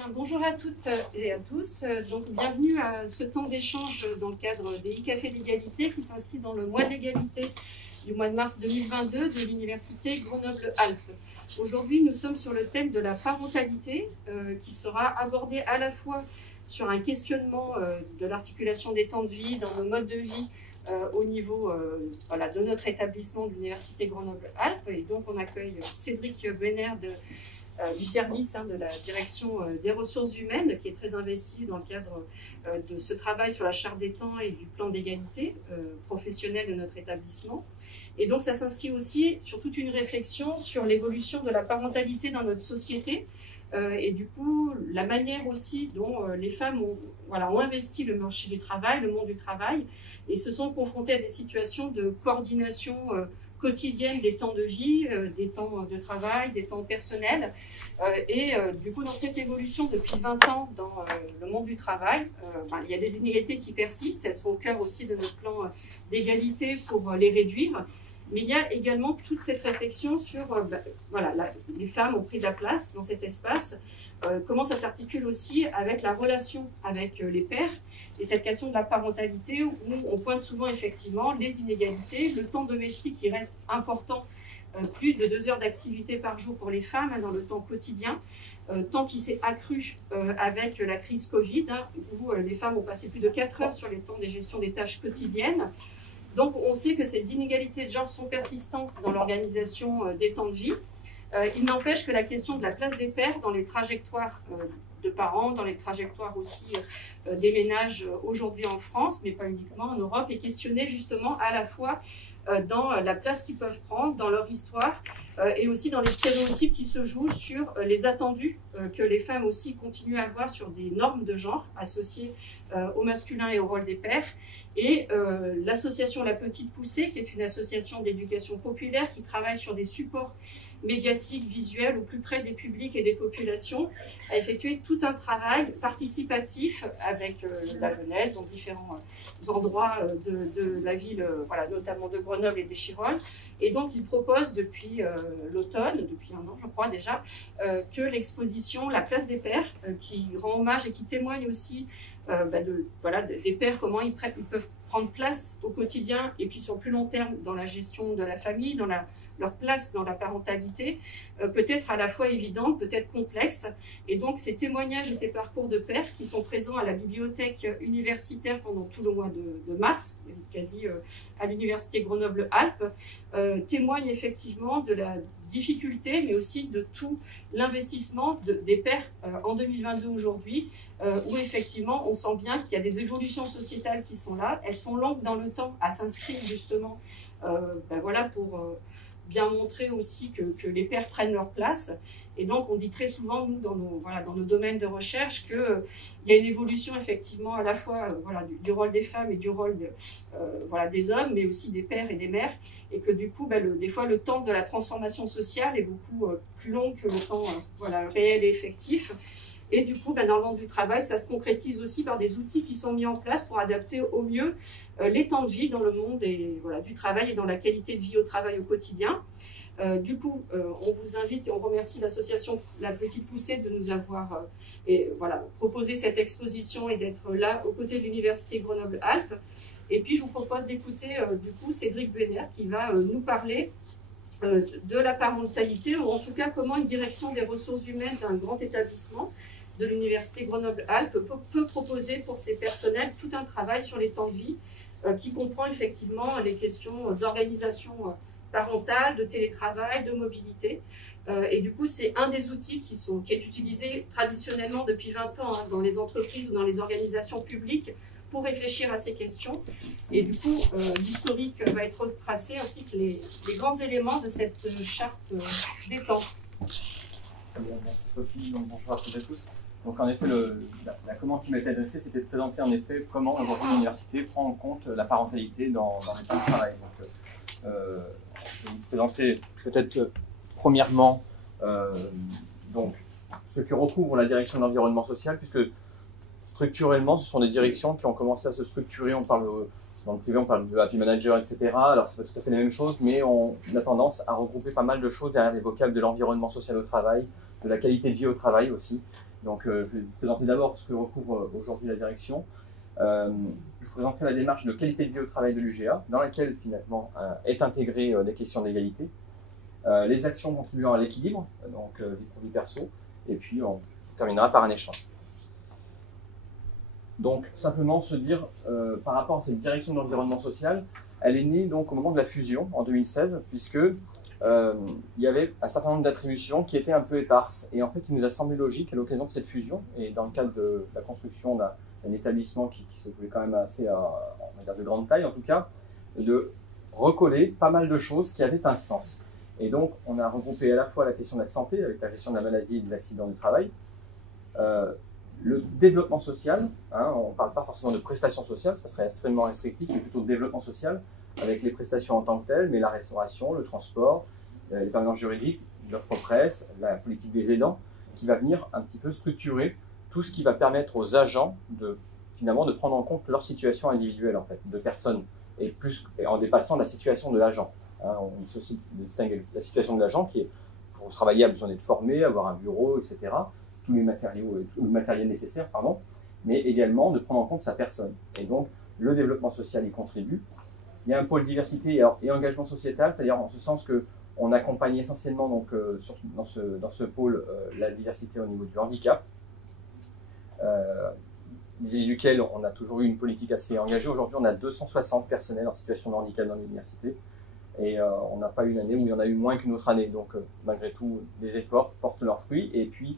Bien, bonjour à toutes et à tous. Donc, bienvenue à ce temps d'échange dans le cadre des e-cafés d'égalité qui s'inscrit dans le mois de l'égalité du mois de mars 2022 de l'Université Grenoble-Alpes. Aujourd'hui, nous sommes sur le thème de la parentalité qui sera abordé à la fois sur un questionnement de l'articulation des temps de vie dans nos modes de vie au niveau de notre établissement de l'Université Grenoble-Alpes. Et donc, on accueille Cédric Benner du service de la direction des ressources humaines qui est très investi dans le cadre de ce travail sur la charte des temps et du plan d'égalité professionnelle de notre établissement. Et donc ça s'inscrit aussi sur toute une réflexion sur l'évolution de la parentalité dans notre société et du coup la manière aussi dont les femmes ont investi le marché du travail, le monde du travail et se sont confrontées à des situations de coordination quotidienne des temps de vie, des temps de travail, des temps personnels. Du coup, dans cette évolution depuis 20 ans dans le monde du travail, il y a des inégalités qui persistent. Elles sont au cœur aussi de notre plan d'égalité pour les réduire. Mais il y a également toute cette réflexion sur les femmes ont pris la place dans cet espace, comment ça s'articule aussi avec la relation avec les pairs et cette question de la parentalité où on pointe souvent effectivement les inégalités, le temps domestique qui reste important, plus de 2 heures d'activité par jour pour les femmes dans le temps quotidien, temps qui s'est accru avec la crise Covid, où les femmes ont passé plus de 4 heures sur les temps de gestion des tâches quotidiennes. Donc on sait que ces inégalités de genre sont persistantes dans l'organisation des temps de vie. Il n'empêche que la question de la place des pères dans les trajectoires de parents, dans les trajectoires aussi des ménages aujourd'hui en France, mais pas uniquement en Europe, est questionnée justement à la fois dans la place qu'ils peuvent prendre, dans leur histoire, et aussi dans les stéréotypes qui se jouent sur les attendus que les femmes aussi continuent à avoir sur des normes de genre associées au masculin et au rôle des pères. Et l'association La Petite Poussée, qui est une association d'éducation populaire qui travaille sur des supports médiatiques, visuels, au plus près des publics et des populations, a effectué tout un travail participatif avec la jeunesse dans différents endroits de la ville, notamment de Grenoble et d'Échirolles. Et donc, il propose depuis l'automne, depuis 1 an, je crois déjà, que l'exposition La Place des Pères, qui rend hommage et qui témoigne aussi des pères, comment ils peuvent prendre place au quotidien et puis sur le plus long terme dans la gestion de la famille, dans leur place dans la parentalité, peut-être à la fois évidente, peut-être complexe. Et donc ces témoignages et ces parcours de pères qui sont présents à la bibliothèque universitaire pendant tout le mois de mars, quasi à l'université Grenoble-Alpes, témoignent effectivement de la difficulté, mais aussi de tout l'investissement des pères en 2022 aujourd'hui, où effectivement on sent bien qu'il y a des évolutions sociétales qui sont là. Elles sont longues dans le temps à s'inscrire justement pour bien montrer aussi que les pères prennent leur place. Et donc, on dit très souvent, nous, dans nos domaines de recherche, qu'il y a une évolution, effectivement, à la fois du rôle des femmes et du rôle des hommes, mais aussi des pères et des mères, et que du coup, des fois, le temps de la transformation sociale est beaucoup plus long que le temps réel et effectif. Et du coup, dans le monde du travail, ça se concrétise aussi par des outils qui sont mis en place pour adapter au mieux les temps de vie dans le monde du travail et dans la qualité de vie au travail au quotidien. On vous invite et on remercie l'association La Petite Poussée de nous avoir proposé cette exposition et d'être là aux côtés de l'Université Grenoble-Alpes. Et puis, je vous propose d'écouter Cédric Benner qui va nous parler de la parentalité, ou en tout cas comment une direction des ressources humaines d'un grand établissement de l'Université Grenoble-Alpes peut proposer pour ses personnels tout un travail sur les temps de vie qui comprend effectivement les questions d'organisation parentale, de télétravail, de mobilité. Et du coup, c'est un des outils qui est utilisé traditionnellement depuis 20 ans dans les entreprises ou dans les organisations publiques pour réfléchir à ces questions. Et du coup, l'historique va être retracé ainsi que les grands éléments de cette charte des temps. Très bien, merci Sophie. Donc, bonjour à toutes et à tous. Donc en effet, la commande qui m'a été adressée, c'était de présenter en effet comment aujourd'hui l'université prend en compte la parentalité dans les temps de travail. Donc, je vais vous présenter peut-être premièrement ce que recouvre la direction de l'environnement social, puisque structurellement, ce sont des directions qui ont commencé à se structurer. On parle dans le privé, on parle de happy manager, etc. Alors, c'est pas tout à fait les mêmes choses, mais on a tendance à regrouper pas mal de choses derrière les vocables de l'environnement social au travail, de la qualité de vie au travail aussi. Donc je vais vous présenter d'abord ce que recouvre aujourd'hui la direction. Je vous présenterai la démarche de qualité de vie au travail de l'UGA, dans laquelle finalement est intégrée les questions d'égalité, les actions contribuant à l'équilibre, donc vie pro vie perso, et puis on terminera par un échange. Donc simplement se dire, par rapport à cette direction de l'environnement social, elle est née donc au moment de la fusion en 2016, puisque il y avait un certain nombre d'attributions qui étaient un peu éparses. Et en fait, il nous a semblé logique, à l'occasion de cette fusion, et dans le cadre de la construction d'un établissement qui se voulait quand même assez on va dire de grande taille en tout cas, de recoller pas mal de choses qui avaient un sens. Et donc, on a regroupé à la fois la question de la santé, avec la gestion de la maladie et des accidents du travail, le développement social, hein, on ne parle pas forcément de prestations sociales, ça serait extrêmement restrictif, mais plutôt de développement social, avec les prestations en tant que telles, mais la restauration, le transport, les permanences juridiques, l'offre presse, la politique des aidants, qui va venir un petit peu structurer tout ce qui va permettre aux agents finalement de prendre en compte leur situation individuelle en fait, de personnes, et en dépassant la situation de l'agent. Hein, on distingue la situation de l'agent qui est, pour travailler, a besoin d'être formé, avoir un bureau, etc., tous les matériaux, tout le matériel nécessaire, pardon, mais également de prendre en compte sa personne. Et donc, le développement social y contribue. Il y a un pôle diversité et engagement sociétal, c'est-à-dire en ce sens qu'on accompagne essentiellement donc, dans ce pôle la diversité au niveau du handicap, vis-à-vis duquel on a toujours eu une politique assez engagée. Aujourd'hui, on a 260 personnels en situation de handicap dans l'université, et on n'a pas eu une année où il y en a eu moins qu'une autre année. Donc, malgré tout, les efforts portent leurs fruits, et puis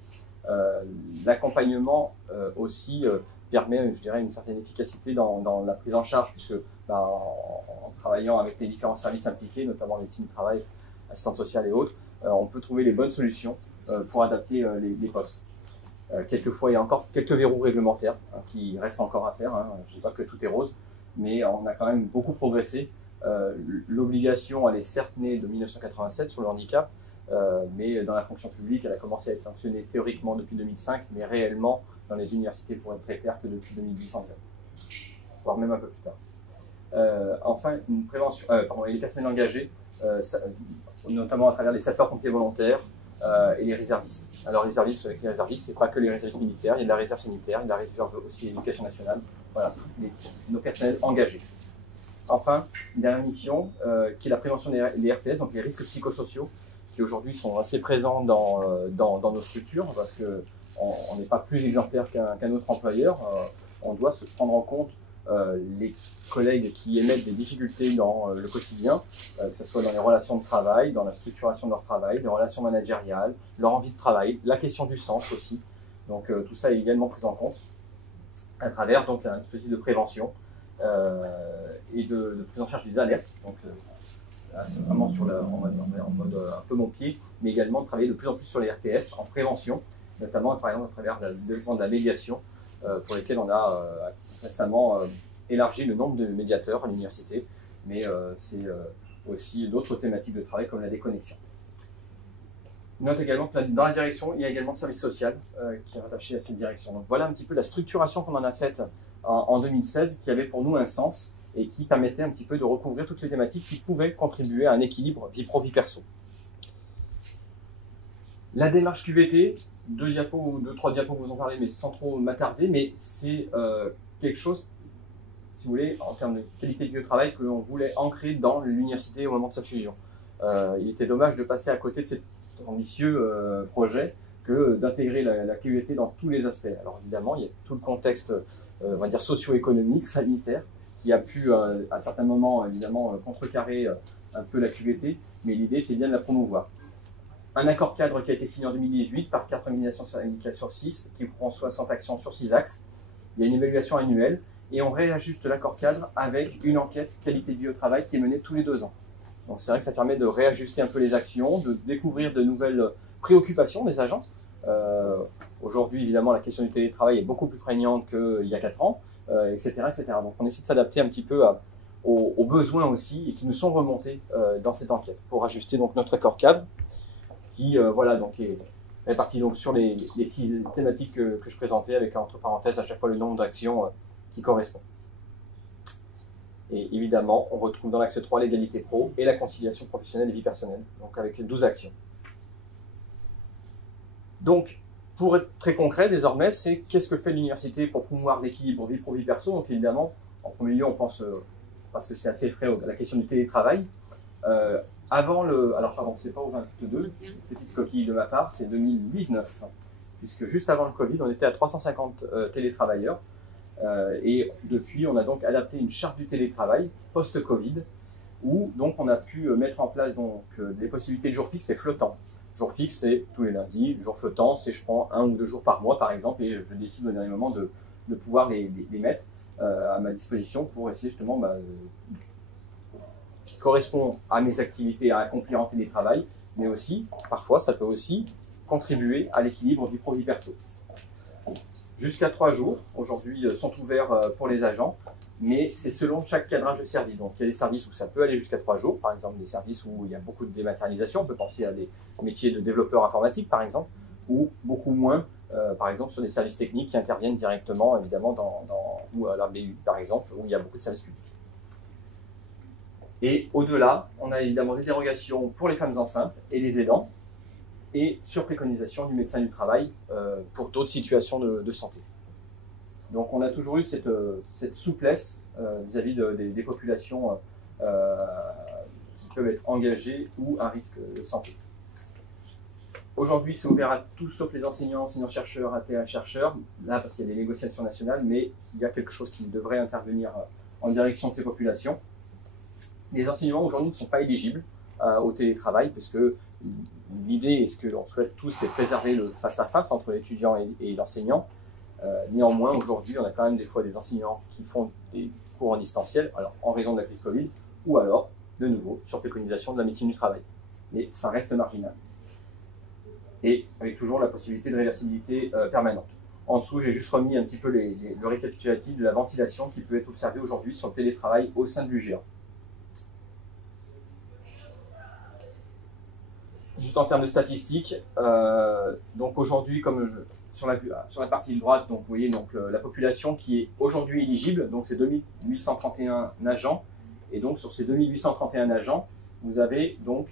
l'accompagnement aussi permet, je dirais, une certaine efficacité dans la prise en charge, puisque en travaillant avec les différents services impliqués, notamment les teams de travail, assistante sociale et autres, on peut trouver les bonnes solutions pour adapter les postes. Quelquefois, il y a encore quelques verrous réglementaires qui restent encore à faire. Je ne dis pas que tout est rose, mais on a quand même beaucoup progressé. L'obligation, elle est certes née de 1987 sur le handicap, mais dans la fonction publique, elle a commencé à être sanctionnée théoriquement depuis 2005, mais réellement dans les universités, pour être très clair, que depuis 2010 environ, voire même un peu plus tard. Enfin, une prévention, les personnes engagées, notamment à travers les sapeurs-pompiers volontaires et les réservistes. Alors les réservistes, avec les réservistes, c'est pas que les réservistes militaires, il y a de la réserve sanitaire, il y a de la réserve aussi éducation nationale, voilà, nos personnels engagés. Enfin, une dernière mission, qui est la prévention des RPS, donc les risques psychosociaux, qui aujourd'hui sont assez présents dans nos structures, parce qu'on n'est pas plus exemplaire qu'un autre employeur. On doit se prendre en compte les collègues qui émettent des difficultés dans le quotidien, que ce soit dans les relations de travail, dans la structuration de leur travail, les relations managériales, leur envie de travail, la question du sens aussi. Donc tout ça est également pris en compte à travers donc, un dispositif de prévention et de prise en charge des alertes. Donc, c'est vraiment en mode un peu mon pied, mais également de travailler de plus en plus sur les RPS en prévention, notamment par exemple à travers le développement de la médiation, pour lesquels on a récemment élargi le nombre de médiateurs à l'université, mais c'est aussi d'autres thématiques de travail comme la déconnexion. Note également que dans la direction, il y a également le service social qui est rattaché à cette direction. Donc voilà un petit peu la structuration qu'on en a faite en 2016, qui avait pour nous un sens et qui permettait un petit peu de recouvrir toutes les thématiques qui pouvaient contribuer à un équilibre vie pro, vie perso. La démarche QVT, deux, trois diapos vous en parlez, mais sans trop m'attarder, mais c'est quelque chose, si vous voulez, en termes de qualité de vie au travail, que l'on voulait ancrer dans l'université au moment de sa fusion. Il était dommage de passer à côté de cet ambitieux projet que d'intégrer la QVT dans tous les aspects. Alors évidemment, il y a tout le contexte, on va dire, socio-économique, sanitaire, qui a pu, à certains moments, évidemment, contrecarrer un peu la QVT, mais l'idée, c'est bien de la promouvoir. Un accord cadre qui a été signé en 2018 par 4 organisations syndicales sur 6, qui prend 60 actions sur 6 axes. Il y a une évaluation annuelle, et on réajuste l'accord cadre avec une enquête qualité de vie au travail qui est menée tous les 2 ans. Donc c'est vrai que ça permet de réajuster un peu les actions, de découvrir de nouvelles préoccupations des agents. Aujourd'hui, évidemment, la question du télétravail est beaucoup plus prégnante qu'il y a 4 ans, etc., etc. Donc on essaie de s'adapter un petit peu aux besoins aussi et qui nous sont remontés dans cette enquête pour ajuster donc notre accord cadre qui voilà, donc est réparti donc sur les 6 thématiques que je présentais avec entre parenthèses à chaque fois le nombre d'actions qui correspond. Et évidemment, on retrouve dans l'axe 3 l'égalité pro et la conciliation professionnelle et vie personnelle, donc avec 12 actions. Donc, Pour être très concret, désormais, c'est qu'est-ce que fait l'université pour promouvoir l'équilibre vie pro-vie perso. Donc évidemment, en premier lieu, on pense, parce que c'est assez frais, à la question du télétravail. Alors pardon, c'est pas au 22, petite coquille de ma part, c'est 2019, puisque juste avant le Covid, on était à 350 télétravailleurs. Et depuis, on a donc adapté une charte du télétravail post-Covid, où donc on a pu mettre en place donc des possibilités de jours fixes et flottants. Jour fixe, c'est tous les lundis. Jour flottant, c'est je prends 1 ou 2 jours par mois, par exemple, et je décide au dernier moment de pouvoir les mettre à ma disposition pour essayer justement qui correspond à mes activités à accomplir en télétravail, mais aussi, parfois, ça peut aussi contribuer à l'équilibre du pro-vie perso. Jusqu'à 3 jours, aujourd'hui, sont ouverts pour les agents, mais c'est selon chaque cadrage de service. Donc, il y a des services où ça peut aller jusqu'à 3 jours, par exemple des services où il y a beaucoup de dématérialisation. On peut penser à des métiers de développeur informatique, par exemple, ou beaucoup moins, par exemple, sur des services techniques qui interviennent directement, évidemment, ou à la BU, par exemple, où il y a beaucoup de services publics. Et au-delà, on a évidemment des dérogations pour les femmes enceintes et les aidants, et sur préconisation du médecin du travail pour d'autres situations de santé. Donc on a toujours eu cette souplesse vis-à-vis des populations qui peuvent être engagées ou à risque de santé. Aujourd'hui, c'est ouvert à tous sauf les enseignants, enseignants-chercheurs, ATA-chercheurs, là parce qu'il y a des négociations nationales, mais il y a quelque chose qui devrait intervenir en direction de ces populations. Les enseignants aujourd'hui ne sont pas éligibles au télétravail, puisque l'idée, et ce que l'on souhaite tous, c'est préserver le face-à-face entre l'étudiant et l'enseignant. Néanmoins, aujourd'hui, on a quand même des fois des enseignants qui font des cours en distanciel, alors en raison de la crise Covid, ou alors, de nouveau, sur préconisation de la médecine du travail. Mais ça reste marginal. Et avec toujours la possibilité de réversibilité permanente. En dessous, j'ai juste remis un petit peu le récapitulatif de la ventilation qui peut être observée aujourd'hui sur le télétravail au sein de l'UGA. Juste en termes de statistiques, donc aujourd'hui, comme sur la partie droite, donc vous voyez donc la population qui est aujourd'hui éligible, donc c'est 2831 agents, et donc sur ces 2831 agents, vous avez donc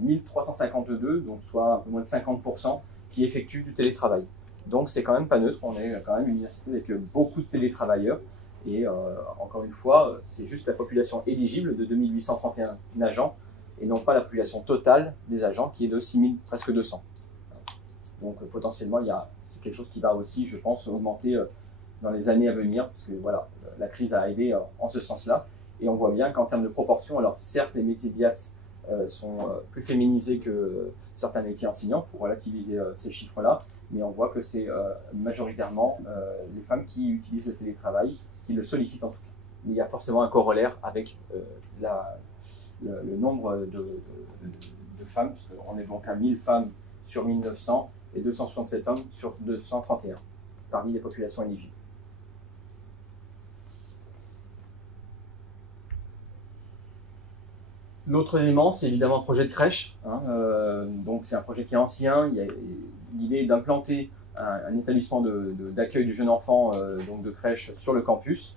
1352, donc soit un peu moins de 50%, qui effectuent du télétravail. Donc c'est quand même pas neutre, on est quand même une université avec beaucoup de télétravailleurs, et encore une fois, c'est juste la population éligible de 2831 agents, et non pas la population totale des agents qui est de 6000, presque 200. Donc potentiellement, c'est quelque chose qui va aussi, je pense, augmenter dans les années à venir, parce que voilà, la crise a aidé en ce sens-là. Et on voit bien qu'en termes de proportion, alors certes, les métiers BIATS sont plus féminisés que certains métiers enseignants, pour relativiser ces chiffres-là, mais on voit que c'est majoritairement les femmes qui utilisent le télétravail, qui le sollicitent en tout cas. Mais il y a forcément un corollaire avec le nombre de femmes, puisqu'on est donc à 1000 femmes sur 1900 et 267 hommes sur 231 parmi les populations éligibles. L'autre élément, c'est évidemment un projet de crèche. Donc c'est un projet qui est ancien. Il y a l'idée d'implanter un établissement d'accueil du jeune enfant, donc de crèche sur le campus.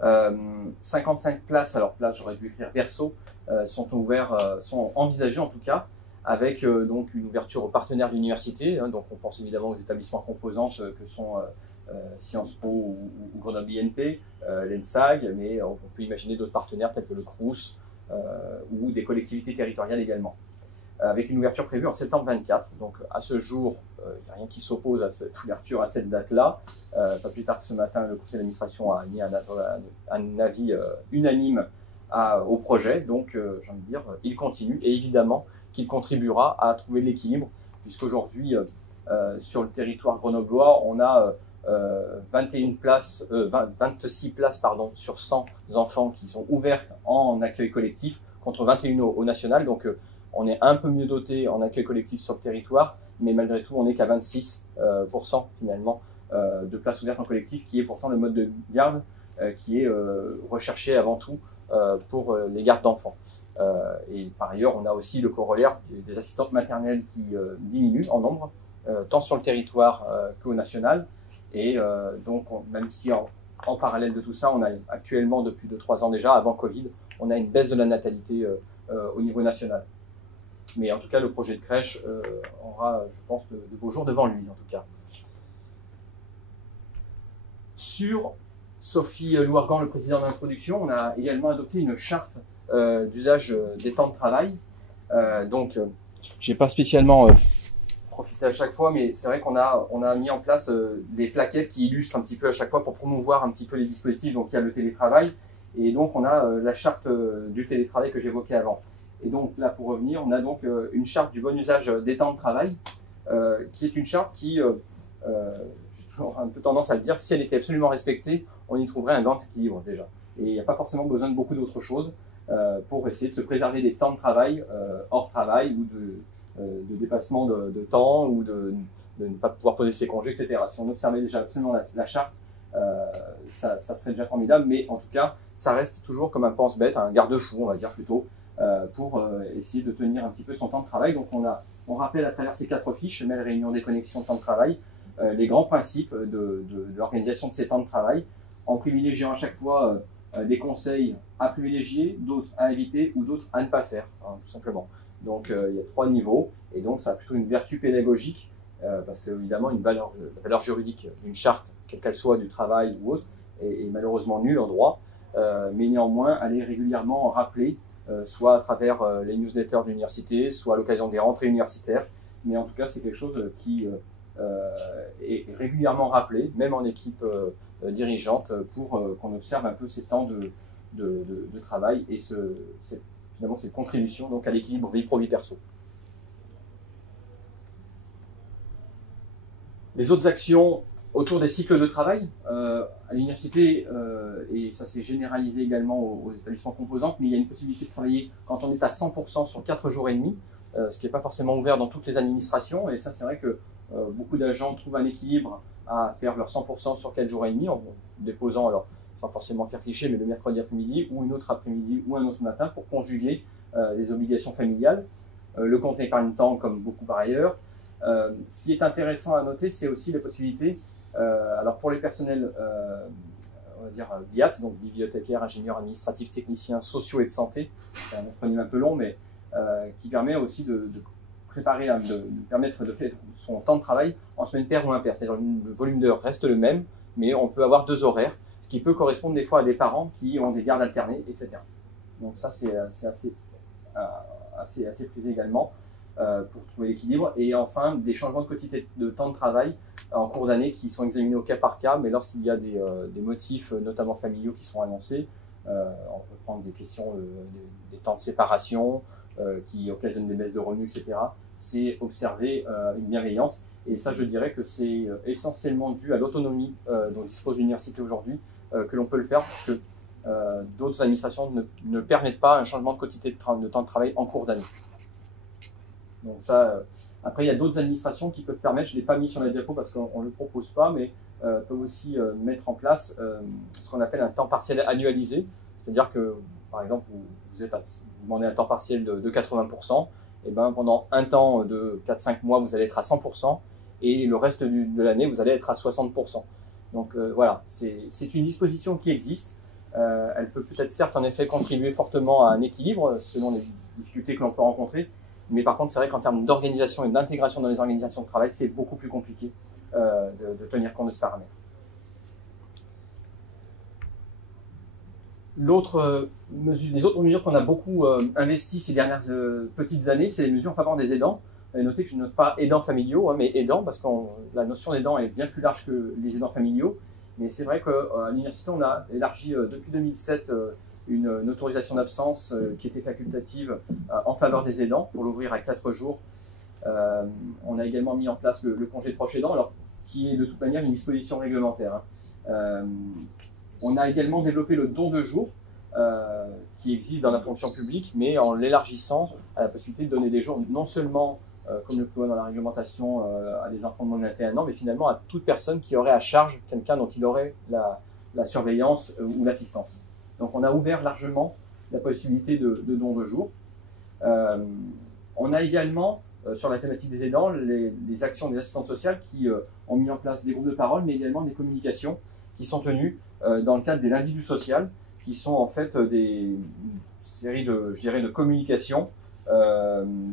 55 places, alors places, j'aurais dû écrire perso, sont envisagées en tout cas, avec donc une ouverture aux partenaires de l'université. Donc on pense évidemment aux établissements composantes que sont Sciences Po ou Grenoble INP, l'ENSAG, mais on peut imaginer d'autres partenaires tels que le CRUS ou des collectivités territoriales également. Avec une ouverture prévue en septembre 24. Donc à ce jour, il n'y a rien qui s'oppose à cette ouverture à cette date-là. Pas plus tard que ce matin, le conseil d'administration a mis un avis unanime au projet. Donc j'ai envie de dire, il continue et évidemment qu'il contribuera à trouver l'équilibre, puisqu'aujourd'hui, sur le territoire grenoblois, on a 26 places sur 100 enfants qui sont ouvertes en accueil collectif, contre 21 au national. Donc on est un peu mieux doté en accueil collectif sur le territoire, mais malgré tout, on n'est qu'à 26% finalement de places ouvertes en collectif, qui est pourtant le mode de garde qui est recherché avant tout pour les gardes d'enfants. Et par ailleurs, on a aussi le corollaire des assistantes maternelles qui diminuent en nombre, tant sur le territoire qu'au national. Et donc, même si en parallèle de tout ça, on a actuellement, depuis 2-3 ans déjà, avant Covid, on a une baisse de la natalité au niveau national. Mais en tout cas, le projet de crèche aura, je pense, de beaux jours devant lui, en tout cas. Sur Sophie Louargan, le président d'introduction, on a également adopté une charte d'usage des temps de travail. Donc, j'ai pas spécialement profité à chaque fois, mais c'est vrai qu'on a mis en place des plaquettes qui illustrent un petit peu à chaque fois pour promouvoir un petit peu les dispositifs. Donc, il y a le télétravail, et donc on a la charte du télétravail que j'évoquais avant. Et donc là, pour revenir, on a donc une charte du bon usage des temps de travail, qui est une charte qui, j'ai toujours un peu tendance à le dire, que si elle était absolument respectée, on y trouverait un grand équilibre déjà. Et il n'y a pas forcément besoin de beaucoup d'autres choses pour essayer de se préserver des temps de travail hors travail ou de dépassement de temps ou de ne pas pouvoir poser ses congés, etc. Si on observait déjà absolument la charte, ça serait déjà formidable, mais en tout cas, ça reste toujours comme un pense-bête, un garde-fou, on va dire plutôt, pour essayer de tenir un petit peu son temps de travail. Donc on rappelle à travers ces 4 fiches, mail, réunion, déconnexion, temps de travail, les grands principes de l'organisation de ces temps de travail, en privilégiant à chaque fois des conseils à privilégier, d'autres à éviter ou d'autres à ne pas faire, hein, tout simplement. Donc il y a 3 niveaux, et donc ça a plutôt une vertu pédagogique, parce que évidemment la valeur juridique d'une charte, quelle qu'elle soit, du travail ou autre, est malheureusement nulle en droit, mais néanmoins elle est régulièrement rappelée, soit à travers les newsletters de l'université, soit à l'occasion des rentrées universitaires, mais en tout cas c'est quelque chose qui est régulièrement rappelé, même en équipe dirigeante, pour qu'on observe un peu ces temps de travail et finalement cette contribution donc à l'équilibre vie pro-vie perso. Les autres actions autour des cycles de travail, à l'université, et ça s'est généralisé également aux établissements composantes, mais il y a une possibilité de travailler quand on est à 100% sur 4 jours et demi, ce qui n'est pas forcément ouvert dans toutes les administrations, et ça c'est vrai que beaucoup d'agents trouvent un équilibre à faire leur 100% sur 4 jours et demi, en déposant, alors sans forcément faire cliché, mais le mercredi après-midi, ou une autre après-midi, ou un autre matin, pour conjuguer les obligations familiales, le compte épargne-temps comme beaucoup par ailleurs. Ce qui est intéressant à noter, c'est aussi les possibilités, alors pour les personnels, on va dire BIAT, donc bibliothécaires, ingénieurs administratifs, techniciens, sociaux et de santé, c'est un acronyme un peu long, mais qui permet aussi de préparer, de permettre de faire son temps de travail en semaine paire ou impaire. C'est-à-dire le volume d'heures reste le même, mais on peut avoir 2 horaires, ce qui peut correspondre des fois à des parents qui ont des gardes alternées, etc. Donc ça, c'est assez prisé également pour trouver l'équilibre. Et enfin, des changements de quantité de temps de travail en cours d'année qui sont examinés au cas par cas, mais lorsqu'il y a des motifs, notamment familiaux, qui sont annoncés, on peut prendre des questions, des temps de séparation, qui occasionnent des baisses de revenus, etc. C'est observer une bienveillance. Et ça, je dirais que c'est essentiellement dû à l'autonomie dont dispose l'université aujourd'hui, que l'on peut le faire, parce que d'autres administrations ne permettent pas un changement de quantité de temps de travail en cours d'année. Donc ça, après, il y a d'autres administrations qui peuvent permettre, je ne l'ai pas mis sur la diapo parce qu'on ne le propose pas, mais peuvent aussi mettre en place ce qu'on appelle un temps partiel annualisé. C'est-à-dire que, par exemple, vous demandez un temps partiel de 80%, et ben pendant un temps de 4-5 mois, vous allez être à 100%, et le reste de l'année, vous allez être à 60%. Donc voilà, c'est une disposition qui existe. Elle peut peut-être certes en effet contribuer fortement à un équilibre selon les difficultés que l'on peut rencontrer, mais par contre c'est vrai qu'en termes d'organisation et d'intégration dans les organisations de travail, c'est beaucoup plus compliqué de tenir compte de ce paramètre. Les autres mesures qu'on a beaucoup investies ces dernières petites années, c'est les mesures en faveur des aidants. Notez que je ne note pas aidants familiaux, mais aidants, parce que la notion d'aidant est bien plus large que les aidants familiaux. Mais c'est vrai qu'à l'université, on a élargi depuis 2007 une autorisation d'absence qui était facultative en faveur des aidants, pour l'ouvrir à 4 jours. On a également mis en place le congé de proche aidant, alors, qui est de toute manière une disposition réglementaire. On a également développé le don de jours, qui existe dans la fonction publique, mais en l'élargissant à la possibilité de donner des jours non seulement comme le prévoit dans la réglementation, à des enfants de moins de 21 ans, mais finalement à toute personne qui aurait à charge quelqu'un dont il aurait la surveillance ou l'assistance. Donc on a ouvert largement la possibilité de don de jour. On a également, sur la thématique des aidants, les actions des assistantes sociales qui ont mis en place des groupes de parole, mais également des communications qui sont tenues dans le cadre des lundis du social, qui sont en fait une série de communications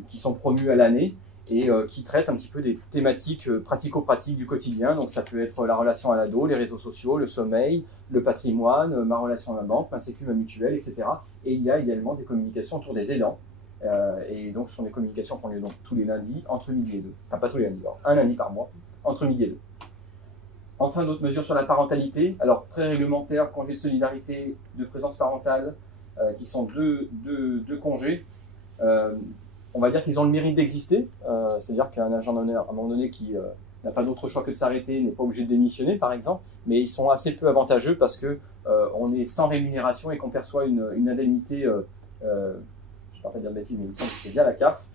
qui sont promus à l'année et qui traitent un petit peu des thématiques pratico-pratiques du quotidien. Donc ça peut être la relation à l'ado, les réseaux sociaux, le sommeil, le patrimoine, ma relation à la banque, ma sécu, ma mutuelle, etc. Et il y a également des communications autour des aidants. Et donc ce sont des communications qui ont lieu donc tous les lundis entre midi et 2. Enfin pas tous les lundis, un lundi par mois, entre midi et 2. Enfin, d'autres mesures sur la parentalité. Alors, très réglementaire, congé de solidarité, de présence parentale, qui sont deux congés. On va dire qu'ils ont le mérite d'exister. C'est-à-dire qu'un agent donné, à un moment donné, qui n'a pas d'autre choix que de s'arrêter, n'est pas obligé de démissionner, par exemple. Mais ils sont assez peu avantageux parce que on est sans rémunération et qu'on perçoit une indemnité, je ne vais pas dire de bêtises, mais il me semble que c'est via la CAF,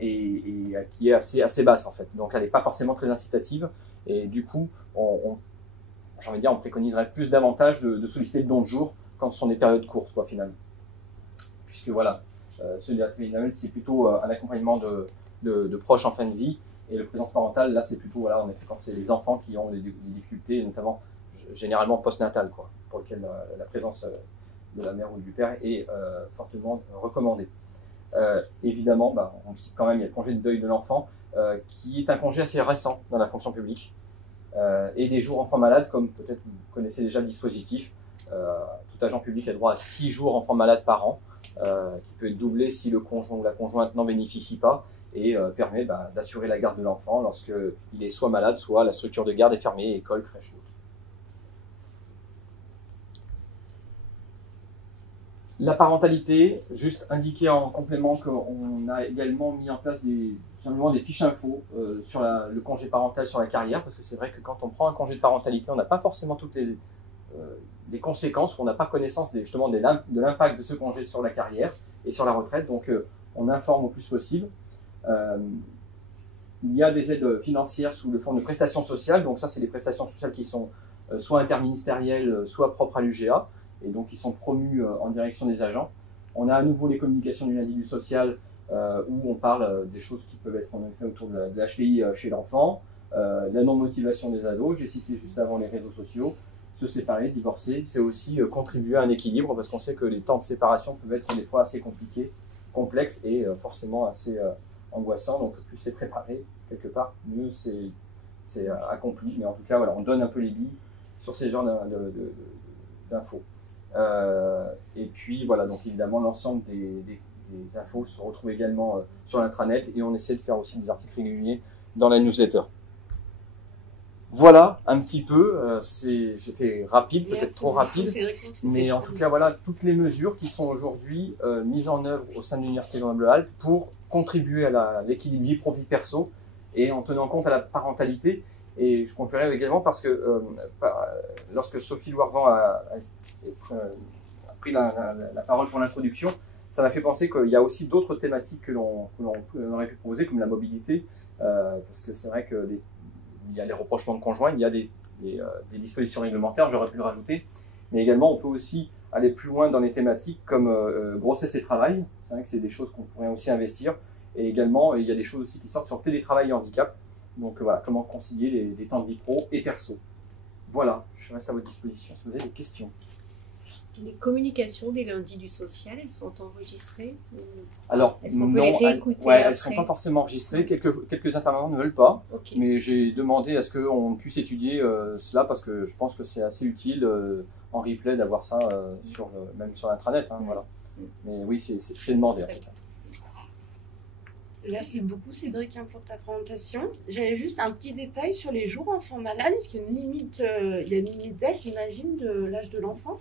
et qui est assez basse, en fait. Donc, elle n'est pas forcément très incitative. Et du coup, j'ai envie de dire, on préconiserait plus davantage de solliciter le don de jour quand ce sont des périodes courtes, quoi, finalement. Puisque voilà, solidarité, c'est plutôt un accompagnement de proches en fin de vie, et le présence parentale, là, c'est plutôt, voilà, en effet, quand c'est les enfants qui ont des difficultés, notamment généralement postnatales, quoi, pour lesquelles la présence de la mère ou du père est fortement recommandée. Évidemment, on cite quand même, il y a le congé de deuil de l'enfant, qui est un congé assez récent dans la fonction publique, et des jours enfants malades, comme peut-être vous connaissez déjà le dispositif. Tout agent public a droit à 6 jours enfants malades par an, qui peut être doublé si le conjoint ou la conjointe n'en bénéficie pas, et permet d'assurer la garde de l'enfant lorsqu'il est soit malade, soit la structure de garde est fermée, école, crèche. La parentalité, juste indiquer en complément qu'on a également mis en place des fiches infos sur le congé parental sur la carrière, parce que c'est vrai que quand on prend un congé de parentalité, on n'a pas forcément toutes les conséquences, on n'a pas connaissance justement de l'impact de ce congé sur la carrière et sur la retraite, donc on informe au plus possible. Il y a des aides financières sous le forme de prestations sociales, donc ça c'est des prestations sociales qui sont soit interministérielles, soit propres à l'UGA, et donc qui sont promus en direction des agents. On a à nouveau les communications du lundi du social, où on parle des choses qui peuvent être en effet autour de la HPI chez l'enfant, la non-motivation des ados, j'ai cité juste avant les réseaux sociaux, se séparer, divorcer, c'est aussi contribuer à un équilibre, parce qu'on sait que les temps de séparation peuvent être des fois assez compliqués, complexes et forcément assez angoissants, donc plus c'est préparé quelque part, mieux c'est accompli, mais en tout cas voilà, on donne un peu les billes sur ces genres d'infos. Et puis voilà, donc évidemment l'ensemble des infos se retrouvent également sur l'intranet, et on essaie de faire aussi des articles réguliers dans la newsletter. Voilà un petit peu, j'ai fait rapide, peut-être trop rapide, mais en tout cas voilà toutes les mesures qui sont aujourd'hui mises en œuvre au sein de l'Université Grenoble-Alpes pour contribuer à l'équilibre vie pro-vie perso, et en tenant compte à la parentalité. Et je conclurai également parce que lorsque Sophie Loirvan a pris la parole pour l'introduction, ça m'a fait penser qu'il y a aussi d'autres thématiques que l'on aurait pu proposer, comme la mobilité, parce que c'est vrai qu'il y a les rapprochements de conjoints, il y a des dispositions réglementaires, j'aurais pu le rajouter, mais également on peut aussi aller plus loin dans les thématiques comme grossesse et travail. C'est vrai que c'est des choses qu'on pourrait aussi investir, et également il y a des choses aussi qui sortent sur télétravail et handicap. Donc voilà, comment concilier les temps de vie pro et perso. Voilà, je reste à votre disposition si vous avez des questions. Les communications des lundis du social, elles sont enregistrées? Alors, non, elles ne sont pas forcément enregistrées. Quelques intervenants ne veulent pas, okay. Mais j'ai demandé à ce qu'on puisse étudier cela, parce que je pense que c'est assez utile en replay d'avoir ça même sur l'intranet. Hein, voilà. Mais oui, c'est demandé. Merci beaucoup Cédric pour ta présentation. J'avais juste un petit détail sur les jours enfants malades. Est-ce qu'il y a une limite, d'âge, j'imagine, de l'âge de l'enfant?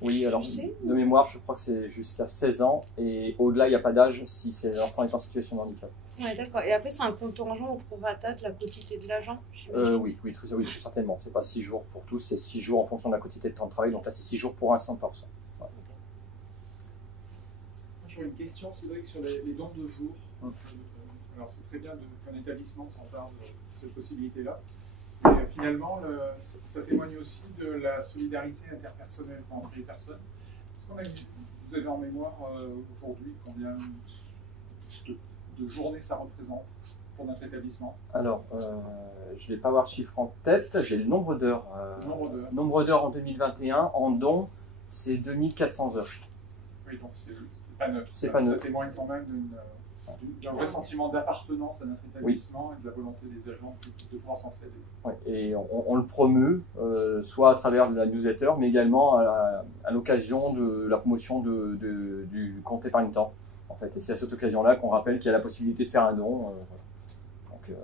Oui, alors de mémoire, je crois que c'est jusqu'à 16 ans, et au-delà, il n'y a pas d'âge si l'enfant est en situation de handicap. Oui, d'accord. Et après, c'est un contingent au prorata de la quotité de l'agent? Oui, très certainement. C'est pas 6 jours pour tous, c'est 6 jours en fonction de la quotité de temps de travail. Donc là, c'est 6 jours pour un 100%. Voilà. J'aurais une question, Cédric, sur les dons de jour. Alors, c'est très bien qu'un établissement s'empare de cette possibilité-là. Et finalement, ça témoigne aussi de la solidarité interpersonnelle entre les personnes. Est-ce qu'on vous avez en mémoire aujourd'hui combien de journées ça représente pour notre établissement? Alors, je ne vais pas avoir le chiffre en tête, j'ai le nombre d'heures. Nombre d'heures en 2021, en dons, c'est 2400 heures. Oui, donc c'est pas neutre. C'est pas neutre. Ça témoigne quand même d'un vrai sentiment d'appartenance à notre établissement et de la volonté des agents de pouvoir s'entraider. Ouais, et on le promeut, soit à travers de la newsletter, mais également à l'occasion de la promotion du compte épargne-temps. En fait, et c'est à cette occasion-là qu'on rappelle qu'il y a la possibilité de faire un don. Donc,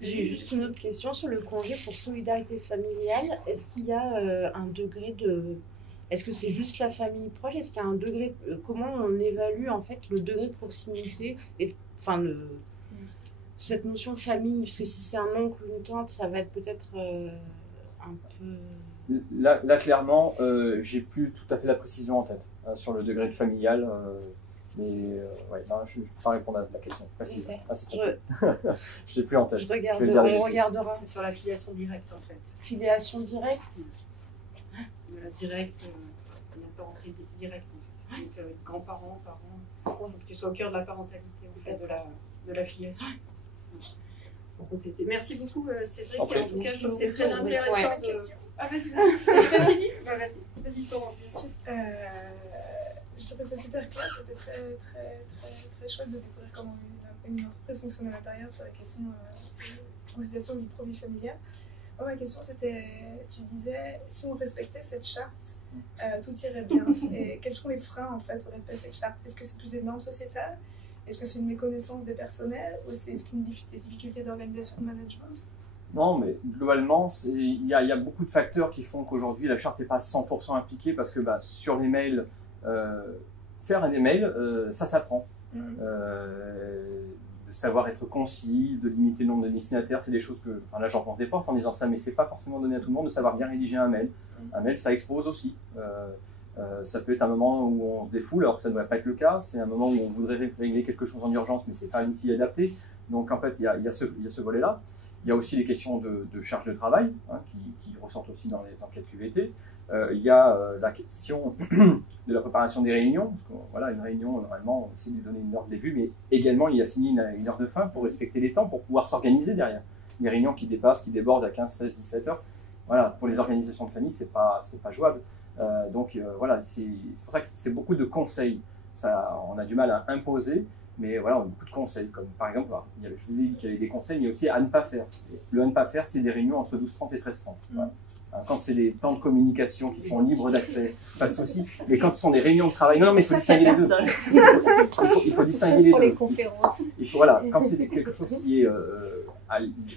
J'ai juste une autre question sur le congé pour solidarité familiale. Est-ce qu'il y a un degré de... Est-ce que c'est juste la famille proche? Est-ce qu'il y a un degré... comment on évalue en fait le degré de proximité et, enfin, cette notion de famille? Parce que si c'est un oncle ou une tante, ça va être peut-être un peu... là clairement, j'ai plus tout à fait la précision en tête sur le degré de familial. Mais ouais, non, je peux pas répondre à la question. Précise. Okay. Ah, c'est je l'ai plus en tête. On regardera. C'est sur la filiation directe en fait. Filiation directe. La directe, la parenté directe en fait. Donc grands-parents, parents, donc tu sois au cœur de la parentalité en fait, de la filiation. Pour compléter. Merci beaucoup Cédric. En tout cas, je trouve que c'est très intéressant. Ouais, Ah vas-y, j'ai pas fini. Vas-y, Florence, bien sûr. Je trouvais ça super clair, c'était très chouette de découvrir comment une entreprise fonctionne à l'intérieur sur la question de conciliation du produit familial. Moi, ma question c'était, tu disais, si on respectait cette charte, tout irait bien. Et quels sont les freins en fait au respect de cette charte? Est-ce que c'est plus des normes sociétales? Est-ce que c'est une méconnaissance des personnels? Ou est-ce qu'une des difficultés d'organisation de management? Non, mais globalement, il y a beaucoup de facteurs qui font qu'aujourd'hui la charte n'est pas 100% appliquée parce que sur les mails, faire des mails, ça s'apprend. De savoir être concis, de limiter le nombre de destinataires, c'est des choses que, enfin là j'en pense des portes en disant ça, mais c'est pas forcément donné à tout le monde de savoir bien rédiger un mail. Un mail, ça expose aussi. Ça peut être un moment où on se défoule alors que ça ne devrait pas être le cas. C'est un moment où on voudrait régler quelque chose en urgence, mais c'est pas un outil adapté. Donc en fait, il y a ce volet-là. Il y a aussi les questions de charge de travail qui ressortent aussi dans les enquêtes QVT. Il y a la question de la préparation des réunions. Parce que, voilà, une réunion, normalement, on essaie de lui donner une heure de début, mais également, il y a signé une heure de fin pour respecter les temps, pour pouvoir s'organiser derrière. Les réunions qui dépassent, qui débordent à 15, 16, 17 heures, voilà, pour les organisations de famille, c'est pas jouable. Voilà, c'est pour ça que c'est beaucoup de conseils. Ça, on a du mal à imposer, mais voilà, on a beaucoup de conseils. Comme par exemple, je vous ai dit qu'il y avait des conseils, mais aussi à ne pas faire. Le à ne pas faire, c'est des réunions entre 12h30 et 13h30. Voilà. Quand c'est des temps de communication qui sont libres d'accès, pas de souci. Mais quand ce sont des réunions de travail, non, mais il faut distinguer les deux. Il faut distinguer les deux. Pour les conférences. Voilà, quand c'est quelque chose qui est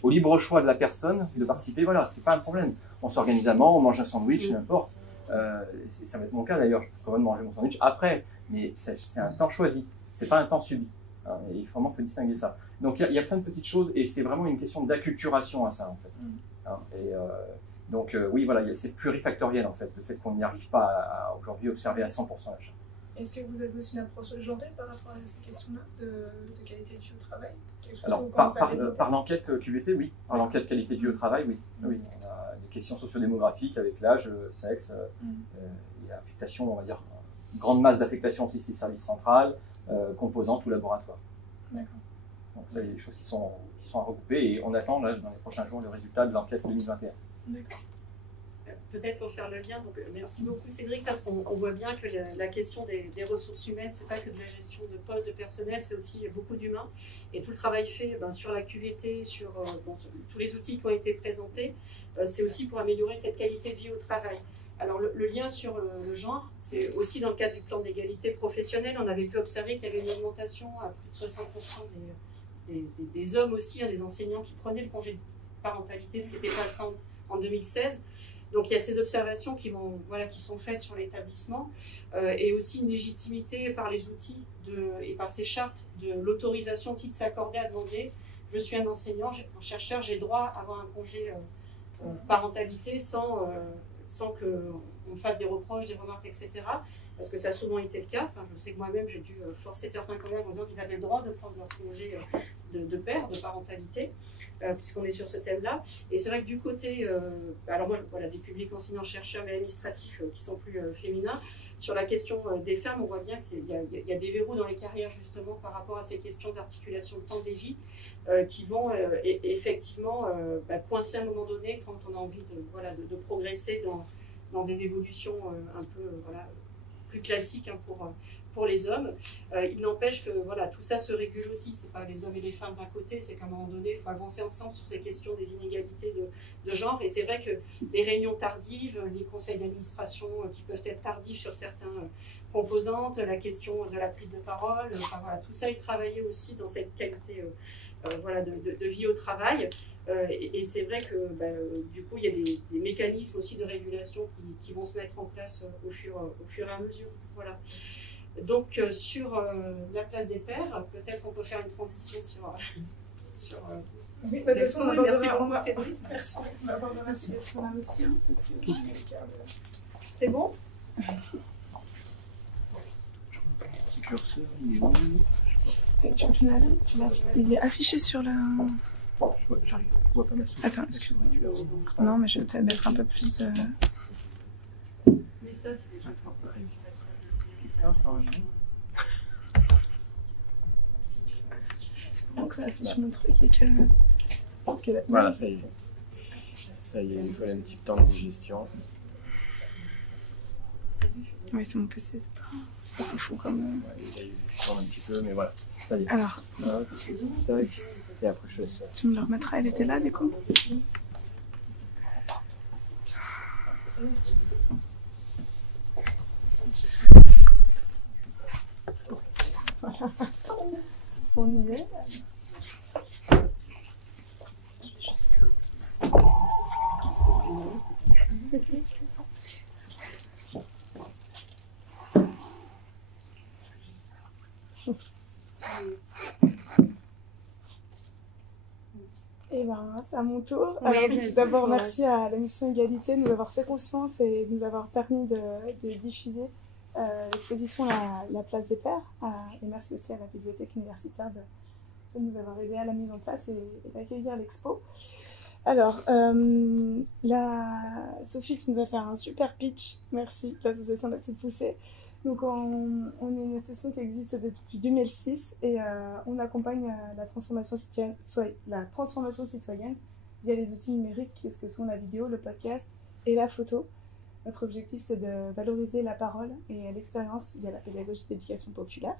au libre choix de la personne de participer, voilà, c'est pas un problème. On s'organise à mort, on mange un sandwich, n'importe. Ça va être mon cas d'ailleurs, je peux quand même manger mon sandwich après, mais c'est un temps choisi, c'est pas un temps subi. Et vraiment, il faut distinguer ça. Donc il y a plein de petites choses et c'est vraiment une question d'acculturation à ça en fait. Donc oui, voilà, c'est plurifactoriel en fait, le fait qu'on n'y arrive pas à aujourd'hui observer à 100% la charte. Est-ce que vous avez aussi une approche genrée par rapport à ces questions-là de qualité de vie au travail? Alors par l'enquête QVT, oui. Par l'enquête qualité de vie au travail, oui. Oui. On a des questions sociodémographiques avec l'âge, sexe, et affectation, on va dire, grande masse d'affectation aussi, c'est le service central, composante ou laboratoire. D'accord. Donc là, il y a des choses qui sont à regrouper et on attend là, dans les prochains jours le résultat de l'enquête 2021. D'accord. Peut-être pour faire le lien, donc merci beaucoup Cédric, parce qu'on voit bien que la question des ressources humaines, c'est pas que de la gestion de postes de personnel, c'est aussi beaucoup d'humains. Et tout le travail fait sur la QVT, sur tous les outils qui ont été présentés, c'est aussi pour améliorer cette qualité de vie au travail. Alors le lien sur le genre, c'est aussi dans le cadre du plan d'égalité professionnelle, on avait pu observer qu'il y avait une augmentation à plus de 60% des hommes aussi, des enseignants qui prenaient le congé de parentalité, ce qui n'était pas le cas en 2016. Donc il y a ces observations qui sont faites sur l'établissement et aussi une légitimité par les outils et par ces chartes de l'autorisation qui s'accordait à demander. Je suis un enseignant, un chercheur, j'ai droit à avoir un congé parentalité sans qu'on me fasse des reproches, des remarques, etc. Parce que ça a souvent été le cas. Enfin, je sais que moi-même, j'ai dû forcer certains collègues en disant qu'ils avaient le droit de prendre leur congé de père, de parentalité, puisqu'on est sur ce thème-là. Et c'est vrai que du côté, alors moi, voilà, des publics enseignants, chercheurs et administratifs qui sont plus féminins, sur la question des femmes, on voit bien qu'il y a des verrous dans les carrières, justement, par rapport à ces questions d'articulation de temps des vies, qui vont effectivement coincer à un moment donné quand on a envie de progresser dans des évolutions un peu plus classique hein, pour les hommes. Il n'empêche que voilà, tout ça se régule aussi. C'est pas les hommes et les femmes d'un côté, c'est qu'à un moment donné, il faut avancer ensemble sur ces questions des inégalités de genre. Et c'est vrai que les réunions tardives, les conseils d'administration qui peuvent être tardifs sur certaines composantes, la question de la prise de parole, enfin, voilà, tout ça est travaillé aussi dans cette qualité voilà, de vie au travail. Et c'est vrai que du coup, il y a des mécanismes aussi de régulation qui vont se mettre en place au fur et à mesure. Voilà. Donc, sur la place des pairs, peut-être qu'on peut faire une transition sur oui, de toute façon, on merci abordera, beaucoup, Cédric. Merci. On abordera ce question-là aussi, hein, parce que C'est bon? Petit curseur, il est où? il est affiché sur la... J'arrive. Je vois pas ma souris. Attends, excuse-moi. Non, mais je vais peut-être mettre un peu plus de... Mais ça, c'est déjà C'est bon que ça affiche mon truc et que... Voilà, ça y est. Ça y est, il faut un petit temps de digestion. Oui, c'est mon PC, c'est pas fou comme... Ouais, il tourne un petit peu, mais voilà. Ça y est. Alors, Hop, tac. Et après, je laisse ça. tu me le remettras, elle était là du coup? Voilà. On y est. Eh ben, c'est à mon tour. Oui, Alors, bien tout sûr. d'abord, merci à la mission Égalité de nous avoir fait confiance et de nous avoir permis de diffuser l'exposition la place des pairs. Et merci aussi à la bibliothèque universitaire de nous avoir aidé à la mise en place et d'accueillir l'expo. Alors, Sophie qui nous a fait un super pitch. Merci, l'association La Petite Poussée. Donc, on est une association qui existe depuis 2006 et on accompagne la transformation citoyenne via les outils numériques, qu'est-ce que sont la vidéo, le podcast et la photo. Notre objectif, c'est de valoriser la parole et l'expérience via la pédagogie d'éducation populaire.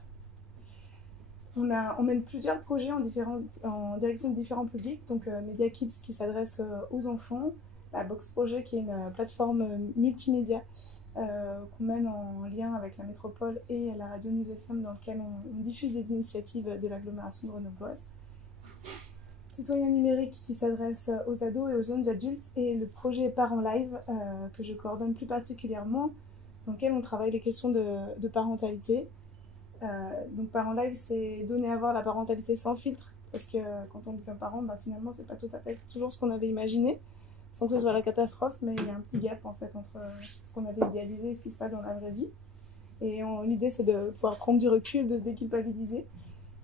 On mène plusieurs projets en direction de différents publics, donc Media Kids qui s'adresse aux enfants, la Box Project qui est une plateforme multimédia qu'on mène en lien avec la métropole et la radio News FM dans lequel on diffuse des initiatives de l'agglomération grenobloise. Citoyen numérique qui s'adresse aux ados et aux jeunes adultes et le projet Parents Live que je coordonne plus particulièrement dans lequel on travaille les questions de parentalité. Donc Parents Live, c'est donner à voir la parentalité sans filtre parce que quand on devient parent, finalement c'est pas tout à fait toujours ce qu'on avait imaginé, sans que ce soit la catastrophe, mais il y a un petit gap en fait entre ce qu'on avait idéalisé et ce qui se passe dans la vraie vie. Et l'idée c'est de pouvoir prendre du recul, de se déculpabiliser.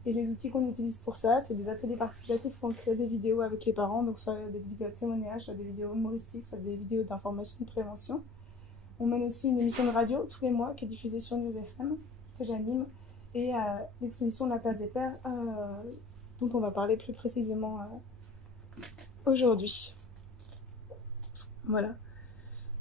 Et les outils qu'on utilise pour ça, c'est des ateliers participatifs où on crée des vidéos avec les parents, donc soit des vidéos de témoignages, soit des vidéos humoristiques, soit des vidéos d'information, de prévention. On mène aussi une émission de radio tous les mois qui est diffusée sur News FM, que j'anime, et l'exposition de la place des pairs, dont on va parler plus précisément aujourd'hui. Voilà.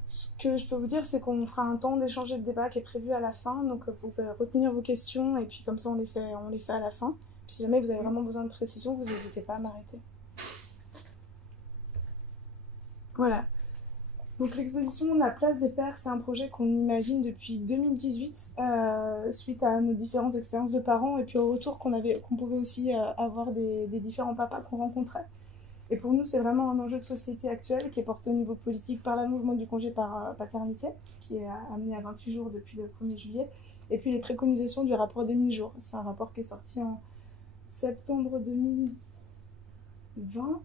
Ce que je peux vous dire, c'est qu'on fera un temps d'échange et de débat qui est prévu à la fin, donc vous pouvez retenir vos questions et puis comme ça on les fait à la fin. Puis si jamais vous avez vraiment besoin de précision, vous n'hésitez pas à m'arrêter. Voilà. Donc l'exposition La place des pairs, c'est un projet qu'on imagine depuis 2018, suite à nos différentes expériences de parents et puis au retour qu'on pouvait aussi avoir des différents papas qu'on rencontrait. Et pour nous, c'est vraiment un enjeu de société actuel qui est porté au niveau politique par le mouvement du congé par paternité, qui est amené à 28 jours depuis le 1er juillet, et puis les préconisations du rapport des 1000 jours. C'est un rapport qui est sorti en septembre 2020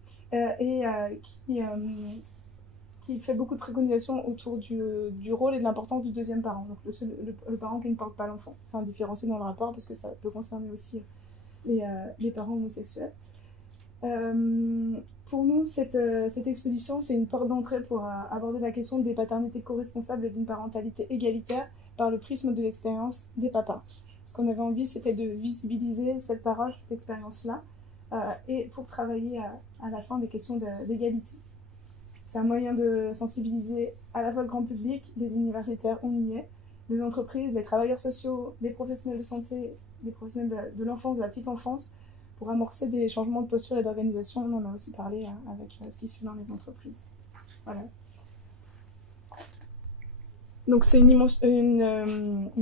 et qui fait beaucoup de préconisations autour du rôle et de l'importance du deuxième parent, donc le parent qui ne porte pas l'enfant. C'est indifférencié dans le rapport parce que ça peut concerner aussi les parents homosexuels. Pour nous, cette exposition, c'est une porte d'entrée pour aborder la question des paternités co-responsables et d'une parentalité égalitaire par le prisme de l'expérience des papas. Ce qu'on avait envie, c'était de visibiliser cette parole, cette expérience-là, et pour travailler à la fin des questions d'égalité. C'est un moyen de sensibiliser à la fois le grand public, les universitaires, on y est, les entreprises, les travailleurs sociaux, les professionnels de santé, les professionnels de l'enfance, de la petite enfance, pour amorcer des changements de posture et d'organisation. On en a aussi parlé avec ce qui se fait dans les entreprises. Voilà. Donc c'est une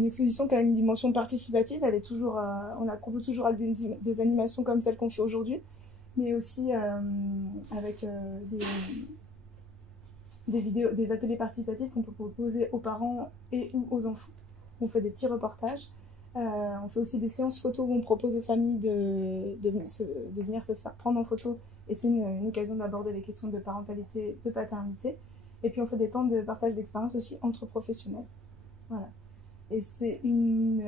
exposition qui a une dimension participative. Elle est toujours, on la propose toujours avec des animations comme celles qu'on fait aujourd'hui, mais aussi avec des vidéos, des ateliers participatifs qu'on peut proposer aux parents et ou aux enfants. On fait des petits reportages. On fait aussi des séances photos où on propose aux familles de venir se faire prendre en photo. Et c'est une occasion d'aborder les questions de parentalité, de paternité. Et puis on fait des temps de partage d'expérience aussi entre professionnels. Voilà. Et c'est une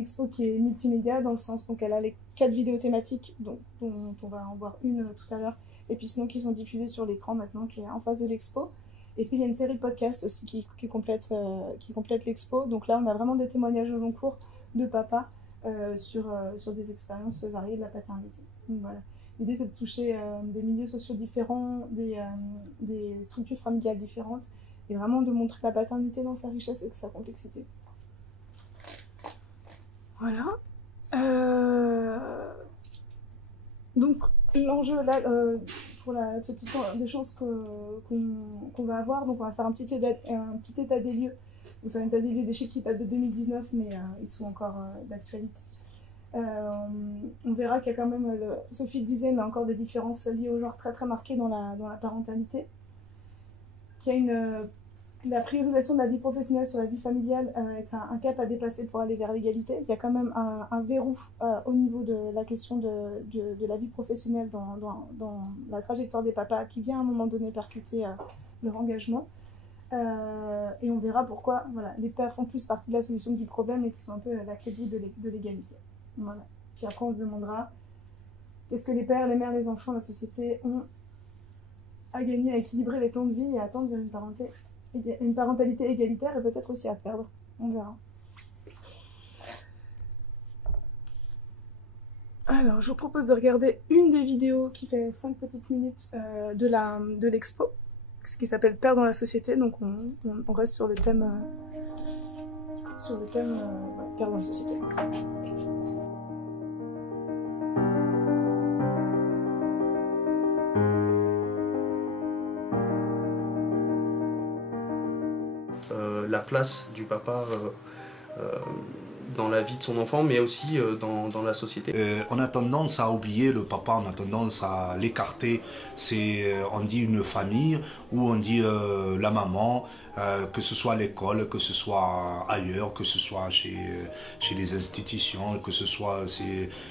expo qui est multimédia dans le sens, donc elle a les 4 vidéos thématiques dont on va en voir une tout à l'heure, et puis sinon qui sont diffusées sur l'écran maintenant, qui est en face de l'expo. Et puis il y a une série de podcasts aussi qui complète l'expo. Donc là on a vraiment des témoignages au long cours de papa sur des expériences variées de la paternité. Donc voilà. L'idée c'est de toucher des milieux sociaux différents, des structures familiales différentes, et vraiment de montrer la paternité dans sa richesse et sa complexité. Voilà. Donc l'enjeu là, pour ce petit temps d'échange qu'on va avoir, donc on va faire un petit état des lieux. Donc c'est un état des lieux des chiffres qui datent de 2019, mais ils sont encore d'actualité. On verra qu'il y a quand même, Sophie le disait, mais encore des différences liées au genre très très marquées dans la parentalité. Qu'il y a la priorisation de la vie professionnelle sur la vie familiale est un cap à dépasser pour aller vers l'égalité. Il y a quand même un verrou au niveau de la question de la vie professionnelle dans la trajectoire des papas qui vient à un moment donné percuter leur engagement. Et on verra pourquoi les pères font plus partie de la solution que du problème et qui sont un peu la clé de voûte de l'égalité. Voilà. Puis après on se demandera qu'est-ce que les pères, les mères, les enfants, la société ont à gagner à équilibrer les temps de vie et à tendre vers une parentalité égalitaire et peut-être aussi à perdre. On verra. Alors, je vous propose de regarder une des vidéos qui fait 5 petites minutes de l'expo, ce qui s'appelle Père dans la société. Donc on reste sur le thème Père dans la société. La place du papa dans la vie de son enfant, mais aussi dans la société. On a tendance à oublier le papa, on a tendance à l'écarter. On dit une famille ou on dit la maman, que ce soit à l'école, que ce soit ailleurs, que ce soit chez les institutions, que ce soit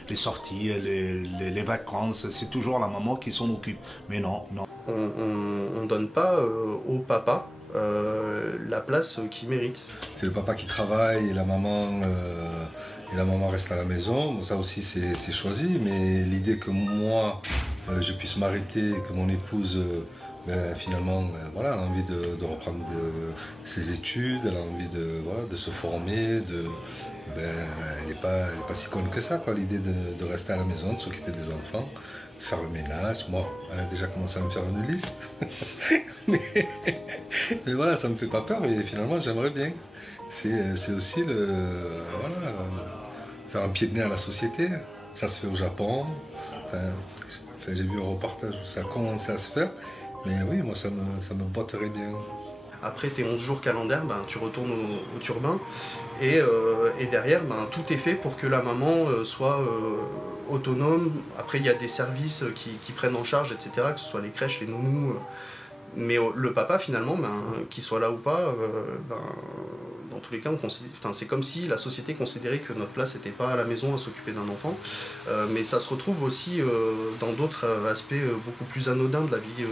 les sorties, les vacances, c'est toujours la maman qui s'en occupe. Mais non, non. On ne donne pas au papa la place qu'il mérite. C'est le papa qui travaille et la maman reste à la maison. Bon, ça aussi c'est choisi, mais l'idée que moi je puisse m'arrêter, que mon épouse finalement elle a envie de reprendre ses études, elle a envie de se former, elle n'est pas si conne que ça, quoi, l'idée de rester à la maison, de s'occuper des enfants, de faire le ménage. Moi, elle a déjà commencé à me faire une liste. mais voilà, ça me fait pas peur et finalement j'aimerais bien. C'est aussi faire un pied de nez à la société. Ça se fait au Japon. J'ai vu un reportage où ça a commencé à se faire. Mais oui, moi ça me botterait bien. Après tes 11 jours calendaires, tu retournes au turbin et derrière, tout est fait pour que la maman soit autonome. Après, il y a des services qui prennent en charge, etc., que ce soit les crèches, les nounous. Mais le papa, finalement, qu'il soit là ou pas, dans tous les cas, c'est comme si la société considérait que notre place n'était pas à la maison à s'occuper d'un enfant. Mais ça se retrouve aussi dans d'autres aspects beaucoup plus anodins de la vie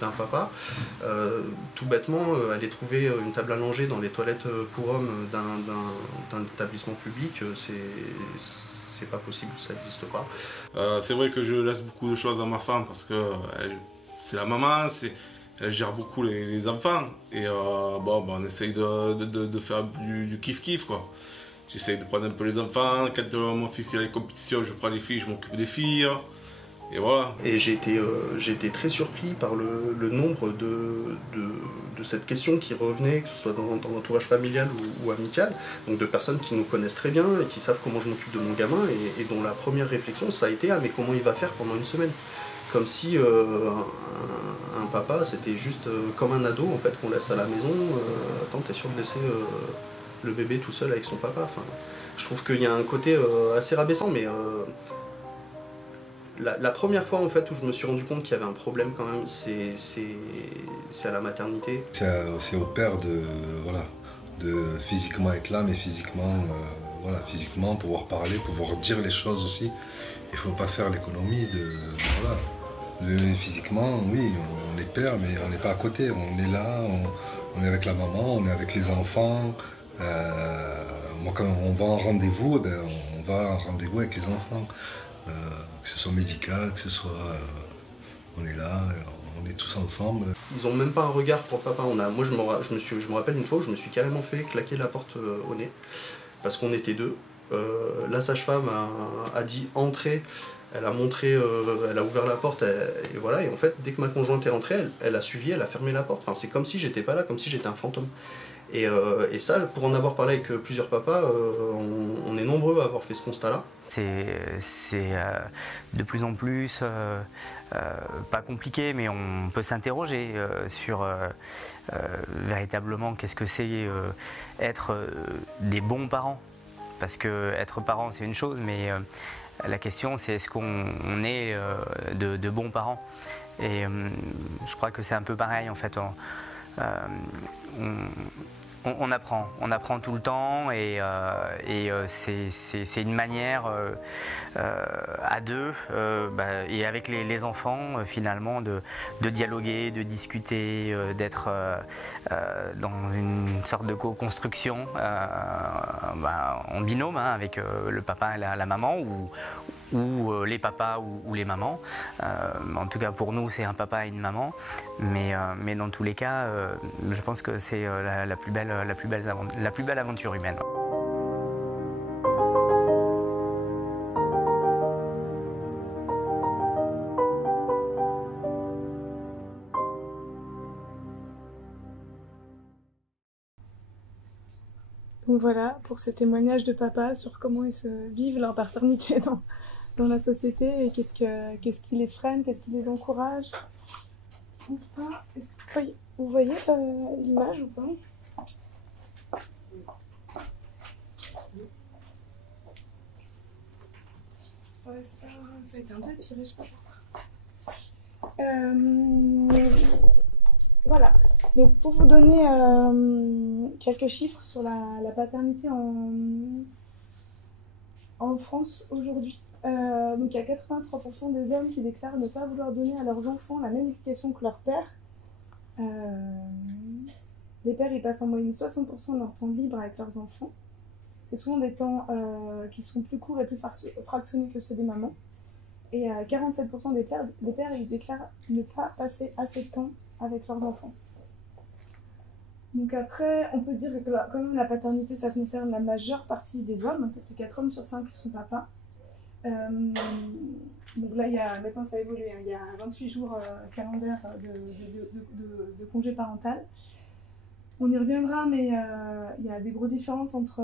d'un papa. Tout bêtement, aller trouver une table à langer dans les toilettes pour hommes d'un établissement public, c'est pas possible, ça n'existe pas. C'est vrai que je laisse beaucoup de choses à ma femme parce que c'est la maman, elle gère beaucoup les enfants et on essaye de faire du kiff-kiff, quoi. J'essaye de prendre un peu les enfants, quand mon fils il a les compétitions, je prends les filles, je m'occupe des filles, et voilà. Et j'ai été très surpris par le nombre de cette question qui revenait, que ce soit dans l'entourage familial ou amical, donc de personnes qui nous connaissent très bien et qui savent comment je m'occupe de mon gamin et dont la première réflexion ça a été « Ah mais comment il va faire pendant une semaine ?» Comme si un papa c'était juste comme un ado en fait qu'on laisse à la maison, attends t'es sûr de laisser le bébé tout seul avec son papa, enfin, je trouve qu'il y a un côté assez rabaissant, mais la première fois en fait où je me suis rendu compte qu'il y avait un problème quand même, c'est à la maternité. C'est au père de physiquement être là, mais physiquement pouvoir parler, pouvoir dire les choses aussi. Il ne faut pas faire l'économie de... Physiquement, oui, on est père, mais on n'est pas à côté. On est là, on est avec la maman, on est avec les enfants. Moi, quand on va en rendez-vous, on va en rendez-vous avec les enfants. Que ce soit médical, que ce soit... on est là, on est tous ensemble. Ils n'ont même pas un regard pour papa. Moi, je me rappelle une fois où je me suis carrément fait claquer la porte au nez, parce qu'on était deux. La sage-femme a dit « Entrez ». Elle a montré, elle a ouvert la porte, et voilà, et en fait, dès que ma conjointe est rentrée, elle a suivi, elle a fermé la porte. Enfin, c'est comme si j'étais pas là, comme si j'étais un fantôme. Et ça, pour en avoir parlé avec plusieurs papas, on est nombreux à avoir fait ce constat-là. C'est de plus en plus, pas compliqué, mais on peut s'interroger sur véritablement qu'est-ce que c'est être des bons parents. Parce que être parent, c'est une chose, mais la question, c'est est-ce qu'on est de bons parents. Et je crois que c'est un peu pareil, en fait. On apprend tout le temps, et c'est une manière à deux et avec les enfants finalement de dialoguer, de discuter, d'être dans une sorte de co-construction en binôme avec le papa et la maman, ou les papas ou les mamans. En tout cas pour nous c'est un papa et une maman, mais dans tous les cas je pense que c'est la plus belle aventure humaine. Donc voilà pour ces témoignages de papa sur comment ils se vivent leur paternité dans la société, et qu'est-ce qui les freine, qu'est-ce qui les encourage ou pas. Est-ce que vous voyez l'image ou pas? Ouais, ça a été un peu tiré, je sais pas pourquoi. Voilà, donc pour vous donner quelques chiffres sur la paternité en France aujourd'hui. Donc il y a 83% des hommes qui déclarent ne pas vouloir donner à leurs enfants la même éducation que leur père. Les pères ils passent en moyenne 60% de leur temps libre avec leurs enfants. C'est souvent des temps qui sont plus courts et plus fractionnés que ceux des mamans. Et 47% des pères ils déclarent ne pas passer assez de temps avec leurs enfants. Donc après, on peut dire que quand même la paternité, ça concerne la majeure partie des hommes, parce que 4 hommes sur 5 sont papas. Donc là, maintenant ça a évolué, il y a 28 jours calendaires de congé parental. On y reviendra, mais il y a des grosses différences entre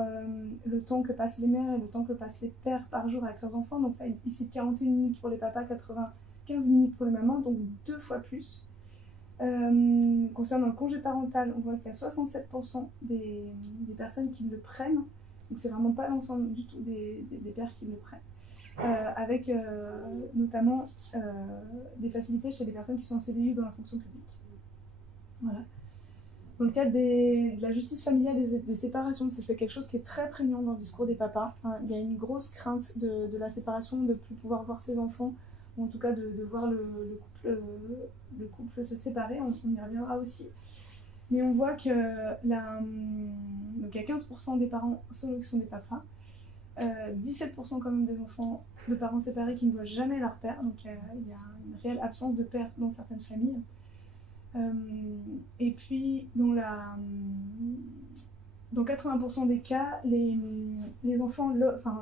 le temps que passent les mères et le temps que passent les pères par jour avec leurs enfants. Donc là, ici 41 minutes pour les papas, 95 minutes pour les mamans, donc 2 fois plus. Concernant le congé parental, on voit qu'il y a 67% des personnes qui le prennent, donc c'est vraiment pas l'ensemble du tout des pères qui le prennent, avec notamment des facilités chez les personnes qui sont en CDI dans la fonction publique. Voilà. Dans le cadre de la justice familiale des séparations, c'est quelque chose qui est très prégnant dans le discours des papas. Il y a une grosse crainte de la séparation, de ne plus pouvoir voir ses enfants, ou en tout cas de voir le couple se séparer, on y reviendra aussi. Mais on voit que donc il y a 15% des parents solo qui sont des papas, 17% quand même des enfants de parents séparés qui ne voient jamais leur père, donc il y a une réelle absence de père dans certaines familles. Et puis dans 80% des cas, les enfants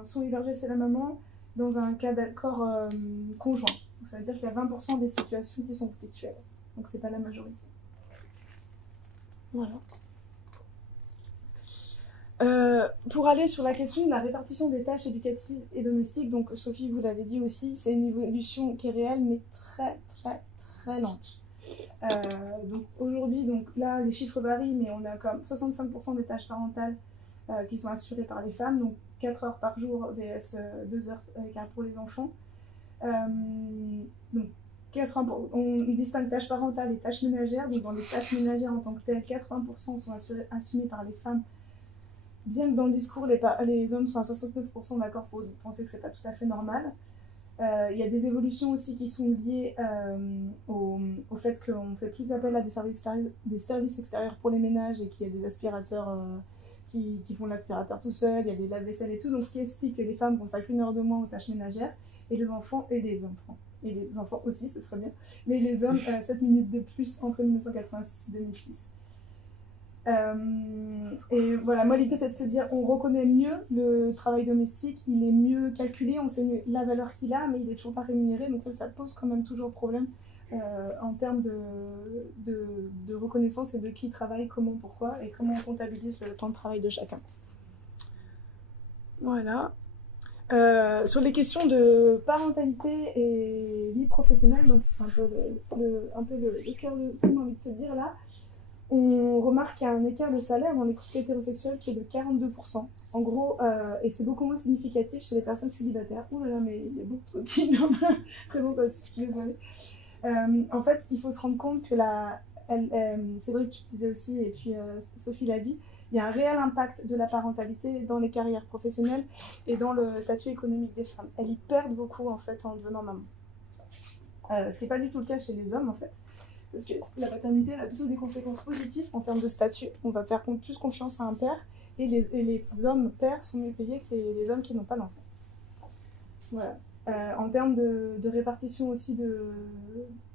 sont hébergés chez la maman dans un cas d'accord conjoint. Donc ça veut dire qu'il y a 20% des situations qui sont conflictuelles. Donc c'est pas la majorité. Voilà. Pour aller sur la question de la répartition des tâches éducatives et domestiques, donc Sophie vous l'avez dit aussi, c'est une évolution qui est réelle mais très très très lente. Donc aujourd'hui, donc là les chiffres varient, mais on a comme 65% des tâches parentales qui sont assurées par les femmes, donc 4 heures par jour vs 2 heures avec un pour les enfants. Donc on distingue tâches parentales et tâches ménagères. Donc dans les tâches ménagères en tant que telles, 80% sont assumées par les femmes. Bien que dans le discours, les hommes sont à 69% d'accord pour penser que c'est pas tout à fait normal. Il y a des évolutions aussi qui sont liées au fait qu'on fait plus appel à des services extérieurs pour les ménages et qu'il y a des aspirateurs qui font l'aspirateur tout seul, il y a des lave-vaisselle et tout. Donc ce qui explique que les femmes consacrent 1 heure de moins aux tâches ménagères et les enfants aussi, ce serait bien, mais les hommes 7 minutes de plus entre 1986 et 2006. Et voilà, moi l'idée c'est de se dire on reconnaît mieux le travail domestique, il est mieux calculé, on sait mieux la valeur qu'il a, mais il est toujours pas rémunéré, donc ça pose quand même toujours problème en termes de reconnaissance et de qui travaille, comment, pourquoi et comment on comptabilise le temps de travail de chacun. Voilà. Sur les questions de parentalité et vie professionnelle, donc c'est un peu le cœur de tout, j'ai envie de se dire là. On remarque qu'il y a un écart de salaire dans les couples hétérosexuels qui est de 42%. En gros, et c'est beaucoup moins significatif chez les personnes célibataires. Ouh là là, mais il y a beaucoup de trucs qui dans ma présentation, je suis désolée. En fait, il faut se rendre compte que Cédric disait aussi, et puis Sophie l'a dit, il y a un réel impact de la parentalité dans les carrières professionnelles et dans le statut économique des femmes. Elles y perdent beaucoup en fait en devenant maman. Ce qui n'est pas du tout le cas chez les hommes en fait. Parce que la paternité elle a plutôt des conséquences positives en termes de statut. On va faire plus confiance à un père et les hommes pères sont mieux payés que les hommes qui n'ont pas d'enfants. Voilà. En termes de répartition aussi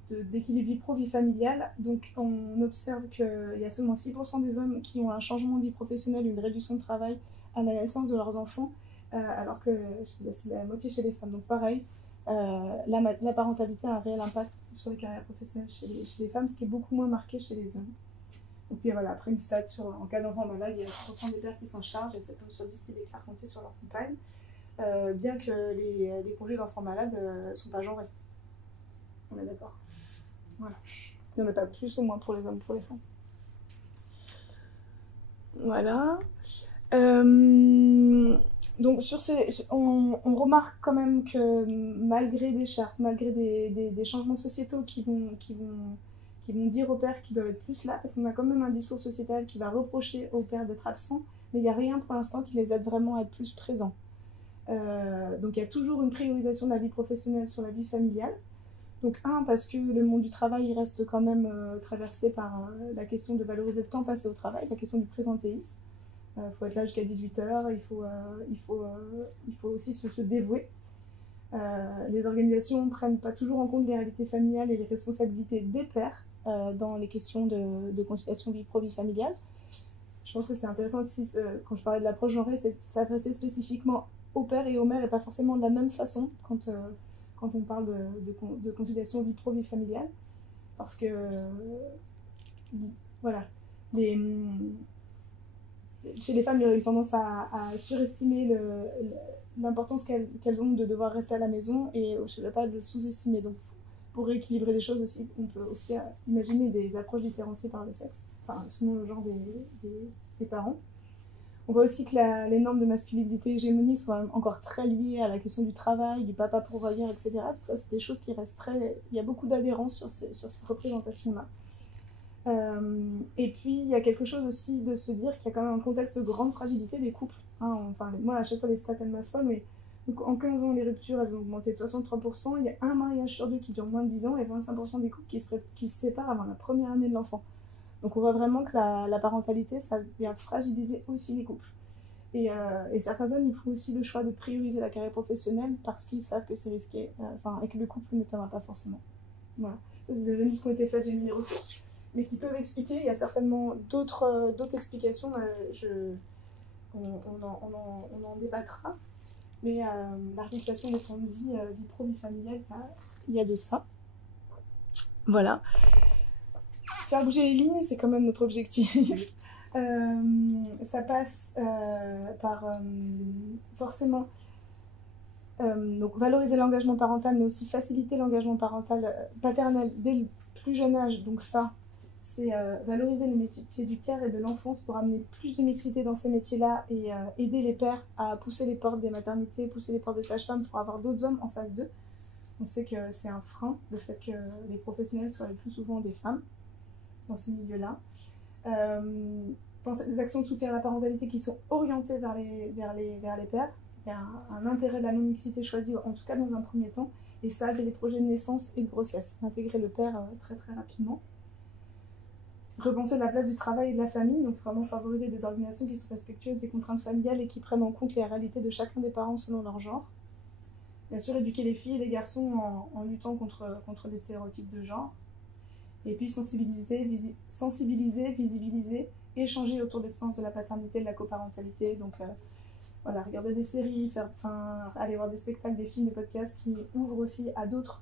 d'équilibre vie pro, vie familiale, donc on observe qu'il y a seulement 6% des hommes qui ont un changement de vie professionnelle, une réduction de travail à la naissance de leurs enfants, alors que c'est la moitié chez les femmes. Donc pareil, la parentalité a un réel impact sur les carrières professionnelles chez les femmes, ce qui est beaucoup moins marqué chez les hommes. Et puis voilà, après une stat en cas d'enfant malade, il y a 6% des pères qui s'en chargent et 7 hommes sur 10 qui déclarent compter sur leur compagne, bien que les congés d'enfants malades ne sont pas genrés. On est d'accord. Voilà. Il n'y en a pas plus ou moins pour les hommes, pour les femmes. Voilà. Donc on remarque quand même que malgré des chartes, malgré des changements sociétaux qui vont dire aux pères qu'ils doivent être plus là, parce qu'on a quand même un discours sociétal qui va reprocher aux pères d'être absents, mais il n'y a rien pour l'instant qui les aide vraiment à être plus présents. Donc il y a toujours une priorisation de la vie professionnelle sur la vie familiale. Donc parce que le monde du travail il reste quand même traversé par la question de valoriser le temps passé au travail, la question du présentéisme. Il faut être là jusqu'à 18h, il faut aussi se dévouer. Les organisations ne prennent pas toujours en compte les réalités familiales et les responsabilités des pères dans les questions de conciliation vie pro-vie familiale. Je pense que c'est intéressant aussi, quand je parlais de l'approche genrée, c'est s'adresser spécifiquement aux pères et aux mères et pas forcément de la même façon quand on parle de conciliation vie pro-vie familiale. Parce que, voilà, chez les femmes, il y a une tendance à surestimer l'importance qu'elles ont de devoir rester à la maison et chez le père de le sous-estimer. Donc, pour rééquilibrer les choses aussi, on peut aussi imaginer des approches différenciées par le sexe, enfin, selon le genre des parents. On voit aussi que les normes de masculinité hégémonique sont encore très liées à la question du travail, du papa pourvoyeur, etc. Donc ça, c'est des choses qui restent très... Il y a beaucoup d'adhérence sur ces représentations-là. Et puis, il y a quelque chose aussi de se dire qu'il y a quand même un contexte de grande fragilité des couples. Enfin, moi, à chaque fois, les stats, elles m'affolent, mais donc, en 15 ans, les ruptures, elles ont augmenté de 63%. Il y a un mariage sur 2 qui dure moins de 10 ans et 25% des couples qui se séparent avant la première année de l'enfant. Donc, on voit vraiment que la parentalité, ça vient fragiliser aussi les couples. Et certains hommes, ils font aussi le choix de prioriser la carrière professionnelle parce qu'ils savent que c'est risqué, et que le couple ne tiendra pas forcément. Voilà. Ça, c'est des analyses qui ont été faites, j'ai mis les ressources, mais qui peuvent expliquer. Il y a certainement d'autres explications. On en débattra. Mais l'articulation des temps de vie, vie pro, vie familiale, il y a de ça. Voilà. faire bouger les lignes, c'est quand même notre objectif. Ça passe par forcément donc valoriser l'engagement parental, mais aussi faciliter l'engagement paternel dès le plus jeune âge. Donc ça, c'est valoriser les métiers du tiers et de l'enfance pour amener plus de mixité dans ces métiers-là et aider les pères à pousser les portes des maternités, pousser les portes des sages-femmes pour avoir d'autres hommes en face d'eux. On sait que c'est un frein, le fait que les professionnels soient le plus souvent des femmes dans ces milieux-là. Penser à des actions de soutien à la parentalité qui sont orientées vers les pères. Il y a un intérêt de la non-mixité choisie, en tout cas dans un premier temps, et ça, dès les projets de naissance et de grossesse. Intégrer le père très très rapidement. Repenser la place du travail et de la famille, donc vraiment favoriser des organisations qui sont respectueuses des contraintes familiales et qui prennent en compte les réalités de chacun des parents selon leur genre. Bien sûr, éduquer les filles et les garçons en luttant contre les stéréotypes de genre. Et puis sensibiliser, visibiliser, échanger autour de l'expérience de la paternité, de la coparentalité. Donc voilà, regarder des séries, aller voir des spectacles, des films, des podcasts qui ouvrent aussi à d'autres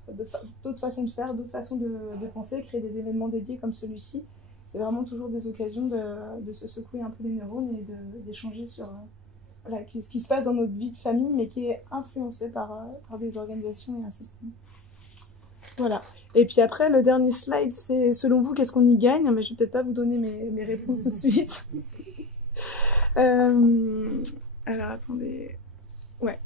façons de faire, d'autres façons de penser, créer des événements dédiés comme celui-ci. C'est vraiment toujours des occasions de se secouer un peu les neurones et d'échanger sur voilà, ce qui se passe dans notre vie de famille, mais qui est influencé par des organisations et un système. Voilà. Et puis après, le dernier slide, c'est selon vous, qu'est-ce qu'on y gagne? Mais je vais peut-être pas vous donner mes réponses tout de suite. Alors, attendez. Ouais.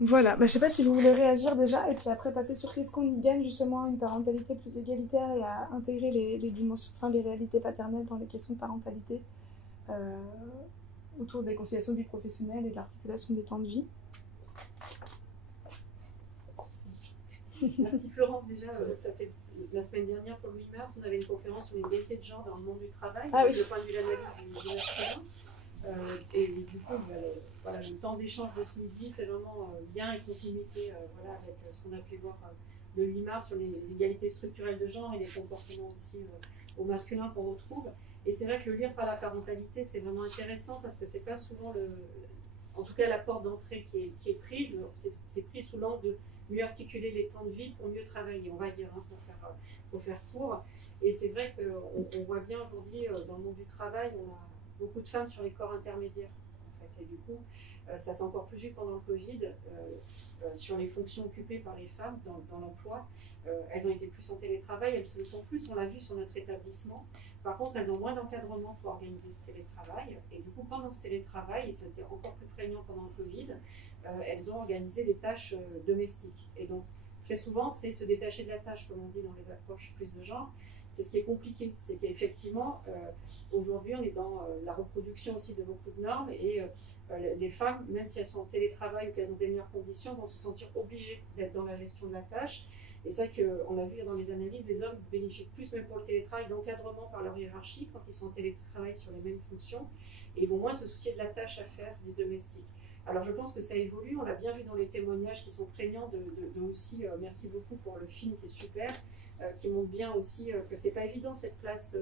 Voilà. Je sais pas si vous voulez réagir déjà, et puis après passer sur qu'est-ce qu'on y gagne justement à une parentalité plus égalitaire et à intégrer les dimensions, les réalités paternelles dans les questions de parentalité autour des conciliations de vie professionnelle et de l'articulation des temps de vie. Merci Florence. Déjà, ça fait la semaine dernière, pour le 8 mars, on avait une conférence sur l'égalité de genre dans le monde du travail, le point de vue de l'analyse du masculin. Et du coup, le temps d'échange de ce midi fait vraiment lien et continuité avec ce qu'on a pu voir le 8 mars sur les inégalités structurelles de genre et les comportements aussi au masculin qu'on retrouve. Et c'est vrai que le lire par la parentalité, c'est vraiment intéressant parce que c'est pas souvent en tout cas la porte d'entrée qui est prise, c'est pris sous l'angle de mieux articuler les temps de vie pour mieux travailler, on va dire, pour faire court. Et c'est vrai qu'on voit bien aujourd'hui, dans le monde du travail, on a beaucoup de femmes sur les corps intermédiaires. En fait. Et du coup, ça s'est encore plus vu pendant le Covid, sur les fonctions occupées par les femmes dans l'emploi. Elles ont été plus en télétravail, elles se le sont plus, on l'a vu sur notre établissement. Par contre, elles ont moins d'encadrement pour organiser ce télétravail. Et du coup, pendant ce télétravail, et ça a été encore plus prégnant pendant le Covid, elles ont organisé des tâches domestiques. Et donc, très souvent, c'est se détacher de la tâche, comme on dit dans les approches plus de genre. C'est ce qui est compliqué. C'est qu'effectivement, aujourd'hui, on est dans la reproduction aussi de beaucoup de normes et les femmes, même si elles sont en télétravail ou qu'elles ont des meilleures conditions, vont se sentir obligées d'être dans la gestion de la tâche. Et c'est vrai qu'on a vu dans les analyses, les hommes bénéficient plus, même pour le télétravail, d'encadrement par leur hiérarchie quand ils sont en télétravail sur les mêmes fonctions. Et ils vont moins se soucier de la tâche à faire du domestique. Alors je pense que ça évolue, on l'a bien vu dans les témoignages qui sont prégnants de aussi, merci beaucoup pour le film qui est super, qui montre bien aussi que c'est pas évident cette place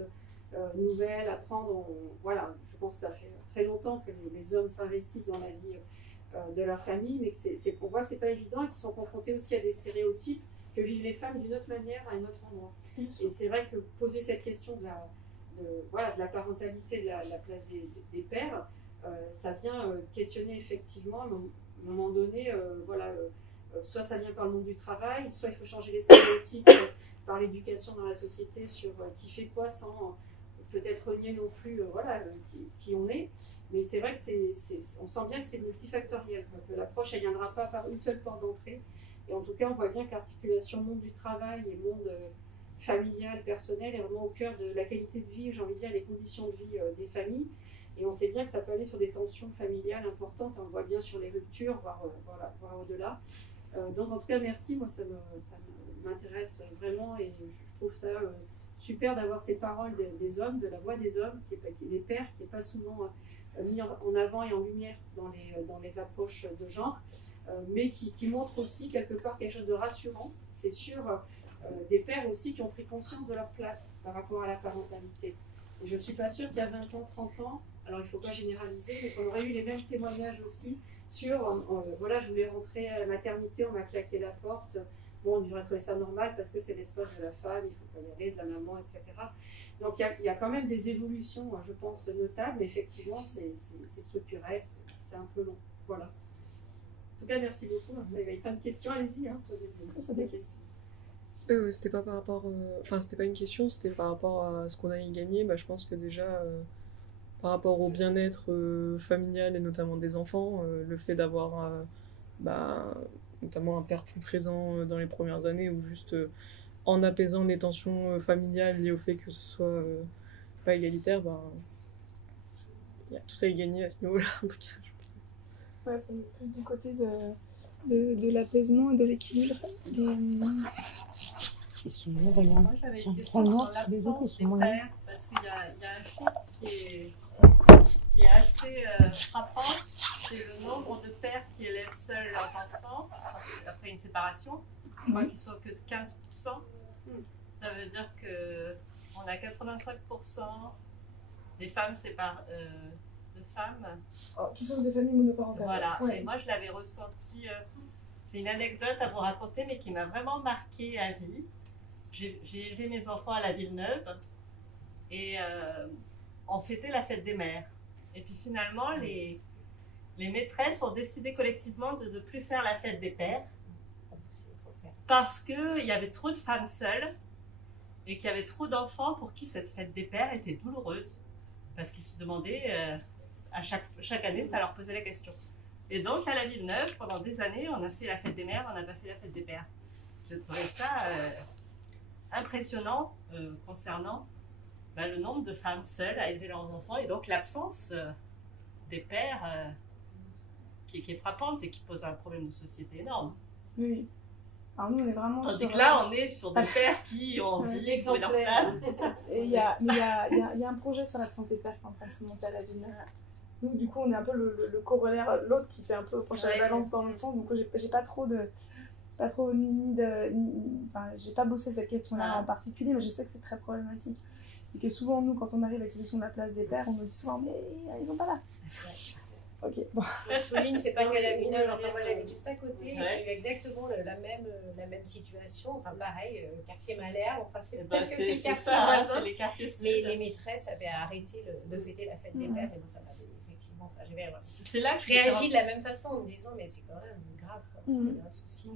nouvelle à prendre. Voilà, je pense que ça fait très longtemps que les hommes s'investissent dans la vie de leur famille, mais que pour voir que c'est pas évident et qu'ils sont confrontés aussi à des stéréotypes que vivent les femmes d'une autre manière à un autre endroit. Et c'est vrai que poser cette question de la parentalité, de la place des pères, ça vient questionner effectivement, à un moment donné, soit ça vient par le monde du travail, soit il faut changer les stéréotypes par l'éducation dans la société sur qui fait quoi sans peut-être renier non plus qui on est. Mais c'est vrai que on sent bien que c'est multifactoriel, que l'approche ne viendra pas par une seule porte d'entrée. Et en tout cas, on voit bien que l'articulation monde du travail et monde familial, personnel est vraiment au cœur de la qualité de vie, j'ai envie de dire, les conditions de vie des familles. Et on sait bien que ça peut aller sur des tensions familiales importantes, on le voit bien sur les ruptures, voire au-delà. Donc en tout cas, merci, moi ça m'intéresse vraiment et je trouve ça super d'avoir ces paroles des hommes, de la voix des hommes, des pères, qui n'est pas souvent mis en avant et en lumière dans les approches de genre, mais qui montre aussi quelque part quelque chose de rassurant. C'est sur des pères aussi qui ont pris conscience de leur place par rapport à la parentalité. Et je ne suis pas sûre qu'il y a 20 ans, 30 ans, alors il ne faut pas généraliser, mais qu'on aurait eu les mêmes témoignages aussi sur je voulais rentrer à la maternité, on m'a claqué la porte, bon, on devrait trouver ça normal parce que c'est l'espace de la femme, il faut pas y aller, de la maman, etc. Donc il y a quand même des évolutions, je pense, notables, mais effectivement, c'est structurel, c'est un peu long. Voilà. En tout cas, merci beaucoup. Il y avait plein de questions. Allez-y, posez des questions. C'était pas par rapport, enfin c'était pas une question, c'était par rapport à ce qu'on a gagné. Je pense que déjà par rapport au bien-être familial et notamment des enfants, le fait d'avoir notamment un père plus présent dans les premières années ou juste en apaisant les tensions familiales liées au fait que ce soit pas égalitaire, il y a tout à y gagner à ce niveau-là en tout cas. Ouais, du côté de l'apaisement et de l'équilibre. Moi, j'avais une question sur l'absence des pères, parce qu'il y a un chiffre qui est assez frappant, c'est le nombre de pères qui élèvent seuls leurs enfants après une séparation. Je crois qu'ils sont que de 15%. Ça veut dire qu'on a 85% des femmes de femmes qui sont des familles monoparentales. Voilà, ouais. Et moi je l'avais ressenti. J'ai une anecdote à vous raconter, mais qui m'a vraiment marquée à vie. J'ai élevé mes enfants à la Villeneuve et on fêtait la fête des mères. Et puis finalement, les maîtresses ont décidé collectivement de ne plus faire la fête des pères parce qu'il y avait trop de femmes seules et qu'il y avait trop d'enfants pour qui cette fête des pères était douloureuse. Parce qu'ils se demandaient, à chaque année, ça leur posait la question. Et donc, à la Villeneuve, pendant des années, on a fait la fête des mères, on n'a pas fait la fête des pères. Je trouvais ça impressionnant concernant le nombre de femmes seules à élever leurs enfants et donc l'absence des pères qui est frappante et qui pose un problème de société énorme. Oui. Alors nous, on est vraiment tandis que là, on est sur des pères qui ont envie de trouver leur place. Et il y a un projet sur l'absence des pères qui est en train de se monter à la Villeneuve. Nous, du coup, on est un peu le corollaire, l'autre qui fait un peu pencher la balance dans l'autre sens. Donc, j'ai pas trop j'ai pas bossé cette question-là en particulier, mais je sais que c'est très problématique. Et que souvent, nous, quand on arrive avec la question de la place des pères, on nous dit souvent, mais ils sont pas là. Ok, bon. Pauline, c'est pas qu'à la Villeneuve, enfin moi j'habite juste à côté, j'ai eu exactement la même situation, enfin pareil, quartier Malherbe, enfin c'est parce que c'est le quartier voisin, mais les maîtresses avaient arrêté de fêter la fête des pères, et moi ça m'avait effectivement, enfin j'avais réagi de la même façon en me disant mais c'est quand même grave, il y a un souci.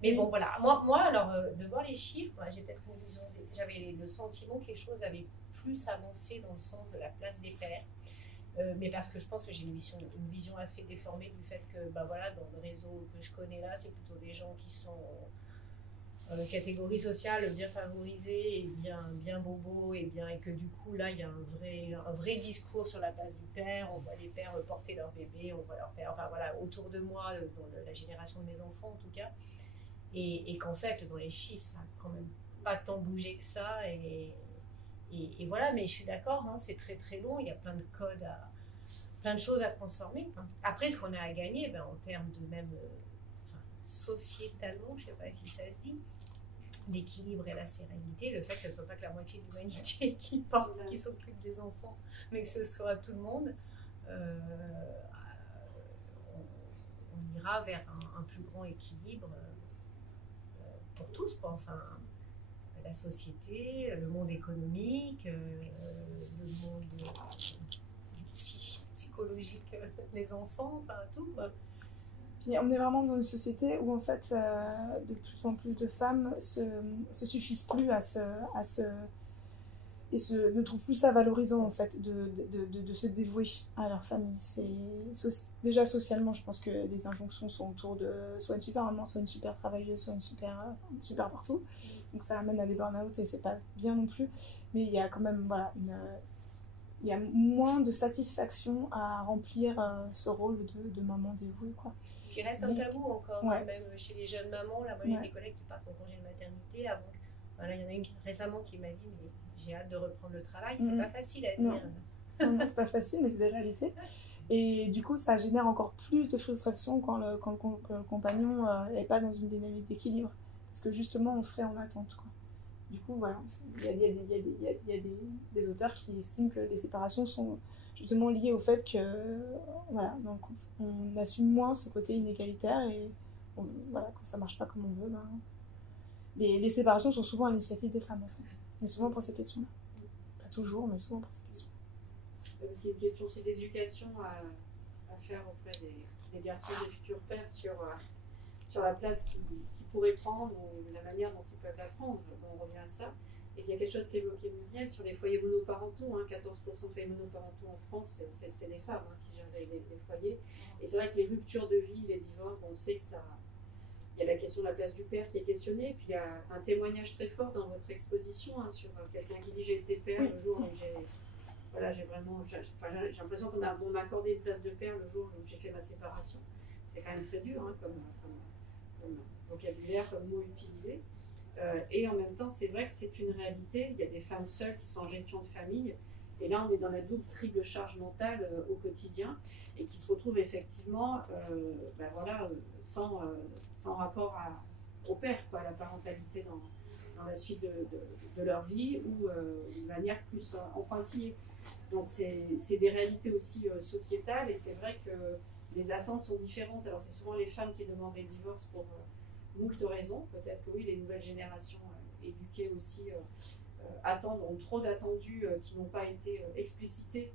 Mais bon voilà, moi alors de voir les chiffres, j'ai peut-être une vision, j'avais le sentiment que les choses avaient plus avancé dans le sens de la place des pères. Mais parce que je pense que j'ai une vision assez déformée du fait que dans le réseau que je connais là, c'est plutôt des gens qui sont catégorie sociale bien favorisée et bien bobos et que du coup là il y a un vrai discours sur la place du père. On voit les pères porter leur bébé, on voit leur père, enfin voilà, autour de moi, dans la génération de mes enfants en tout cas, et qu'en fait dans les chiffres ça n'a quand même pas tant bougé que ça et voilà, mais je suis d'accord, c'est très très long, il y a plein de codes, plein de choses à transformer. Après, ce qu'on a à gagner, en termes de même sociétalement, je ne sais pas si ça se dit, l'équilibre et la sérénité, le fait que ce ne soit pas que la moitié de l'humanité qui s'occupe des enfants, mais que ce soit tout le monde, on ira vers un plus grand équilibre pour tous, quoi. Enfin, la société, le monde économique, le monde psychologique des enfants, enfin tout. Et on est vraiment dans une société où en fait de plus en plus de femmes se suffisent plus ne trouvent plus ça valorisant en fait de se dévouer à leur famille. Déjà socialement, je pense que les injonctions sont autour de soit une super maman, soit une super travailleuse, soit une super partout. Donc ça amène à des burn-out et c'est pas bien non plus. Mais il y a quand même il y a moins de satisfaction à remplir ce rôle de maman dévouée, quoi. Ce qui reste un tabou encore, même chez les jeunes mamans. Là, moi, j'ai des collègues qui partent en congé de maternité avant. Enfin, là, il y en a une récemment qui m'a dit mais j'ai hâte de reprendre le travail. C'est pas facile à dire. Non, c'est pas facile, mais c'est des réalités. Et du coup, ça génère encore plus de frustration quand le compagnon n'est pas dans une dynamique d'équilibre. Parce que justement, on serait en attente, quoi. Du coup, voilà, il y a des auteurs qui estiment que les séparations sont justement liées au fait que, voilà, donc on assume moins ce côté inégalitaire et voilà, quand ça marche pas comme on veut, ben, les séparations sont souvent à l'initiative des femmes, en fait. Mais souvent pour ces questions-là. Pas toujours, mais souvent pour ces questions. C'est une question aussi d'éducation à faire auprès des garçons, des futurs pères sur la place qu'ils pourraient prendre ou la manière dont ils peuvent la prendre. On revient à ça. Et il y a quelque chose qu'évoquait Muriel sur les foyers monoparentaux. 14% de foyers monoparentaux en France, c'est les femmes qui gèrent les foyers. Et c'est vrai que les ruptures de vie, les divorces, on sait que ça. Il y a la question de la place du père qui est questionnée. Puis il y a un témoignage très fort dans votre exposition sur quelqu'un qui dit j'ai été père le jour où j'ai l'impression qu'on m'a accordé une place de père le jour où j'ai fait ma séparation. C'est quand même très dur comme vocabulaire, comme mot utilisé. Et en même temps, c'est vrai que c'est une réalité. Il y a des femmes seules qui sont en gestion de famille. Et là, on est dans la triple charge mentale au quotidien et qui se retrouvent effectivement sans rapport au père, à la parentalité dans la suite de leur vie ou de manière plus empruntillée. Donc c'est des réalités aussi sociétales et c'est vrai que les attentes sont différentes. Alors c'est souvent les femmes qui demandent des divorces pour moult raisons. Peut-être que oui, les nouvelles générations éduquées aussi ont trop d'attendus qui n'ont pas été explicités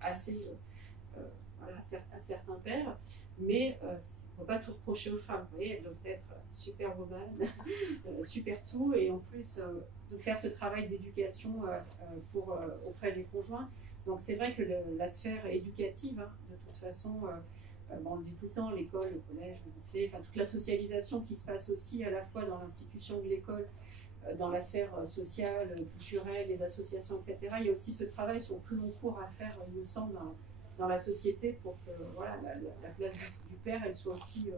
assez à certains pères, mais il ne faut pas tout reprocher aux femmes. Vous voyez, elles doivent être superwoman, super tout, et en plus de faire ce travail d'éducation auprès des conjoints. Donc c'est vrai que la sphère éducative, de toute façon, on le dit tout le temps, l'école, le collège, le lycée, toute la socialisation qui se passe aussi à la fois dans l'institution de l'école, dans la sphère sociale, culturelle, les associations, etc. Il y a aussi ce travail sur le plus long cours à faire, il me semble, dans la société pour que la place du père, elle soit aussi,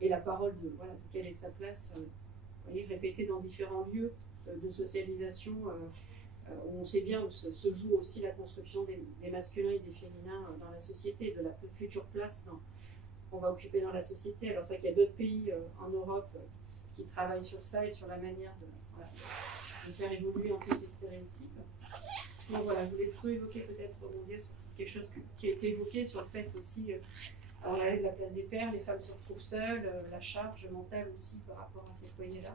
et la parole de quelle est sa place, répétée dans différents lieux de socialisation, où on sait bien où se joue aussi la construction des masculins et des féminins dans la société, de la future place qu'on va occuper dans la société. Alors c'est vrai qu'il y a d'autres pays en Europe qui travaillent sur ça et sur la manière de faire évoluer un peu ces stéréotypes. Donc voilà, je voulais plutôt évoquer, peut-être rebondir sur quelque chose qui a été évoqué sur le fait aussi, on a de la place des pères, les femmes se retrouvent seules, la charge mentale aussi par rapport à ces foyers-là.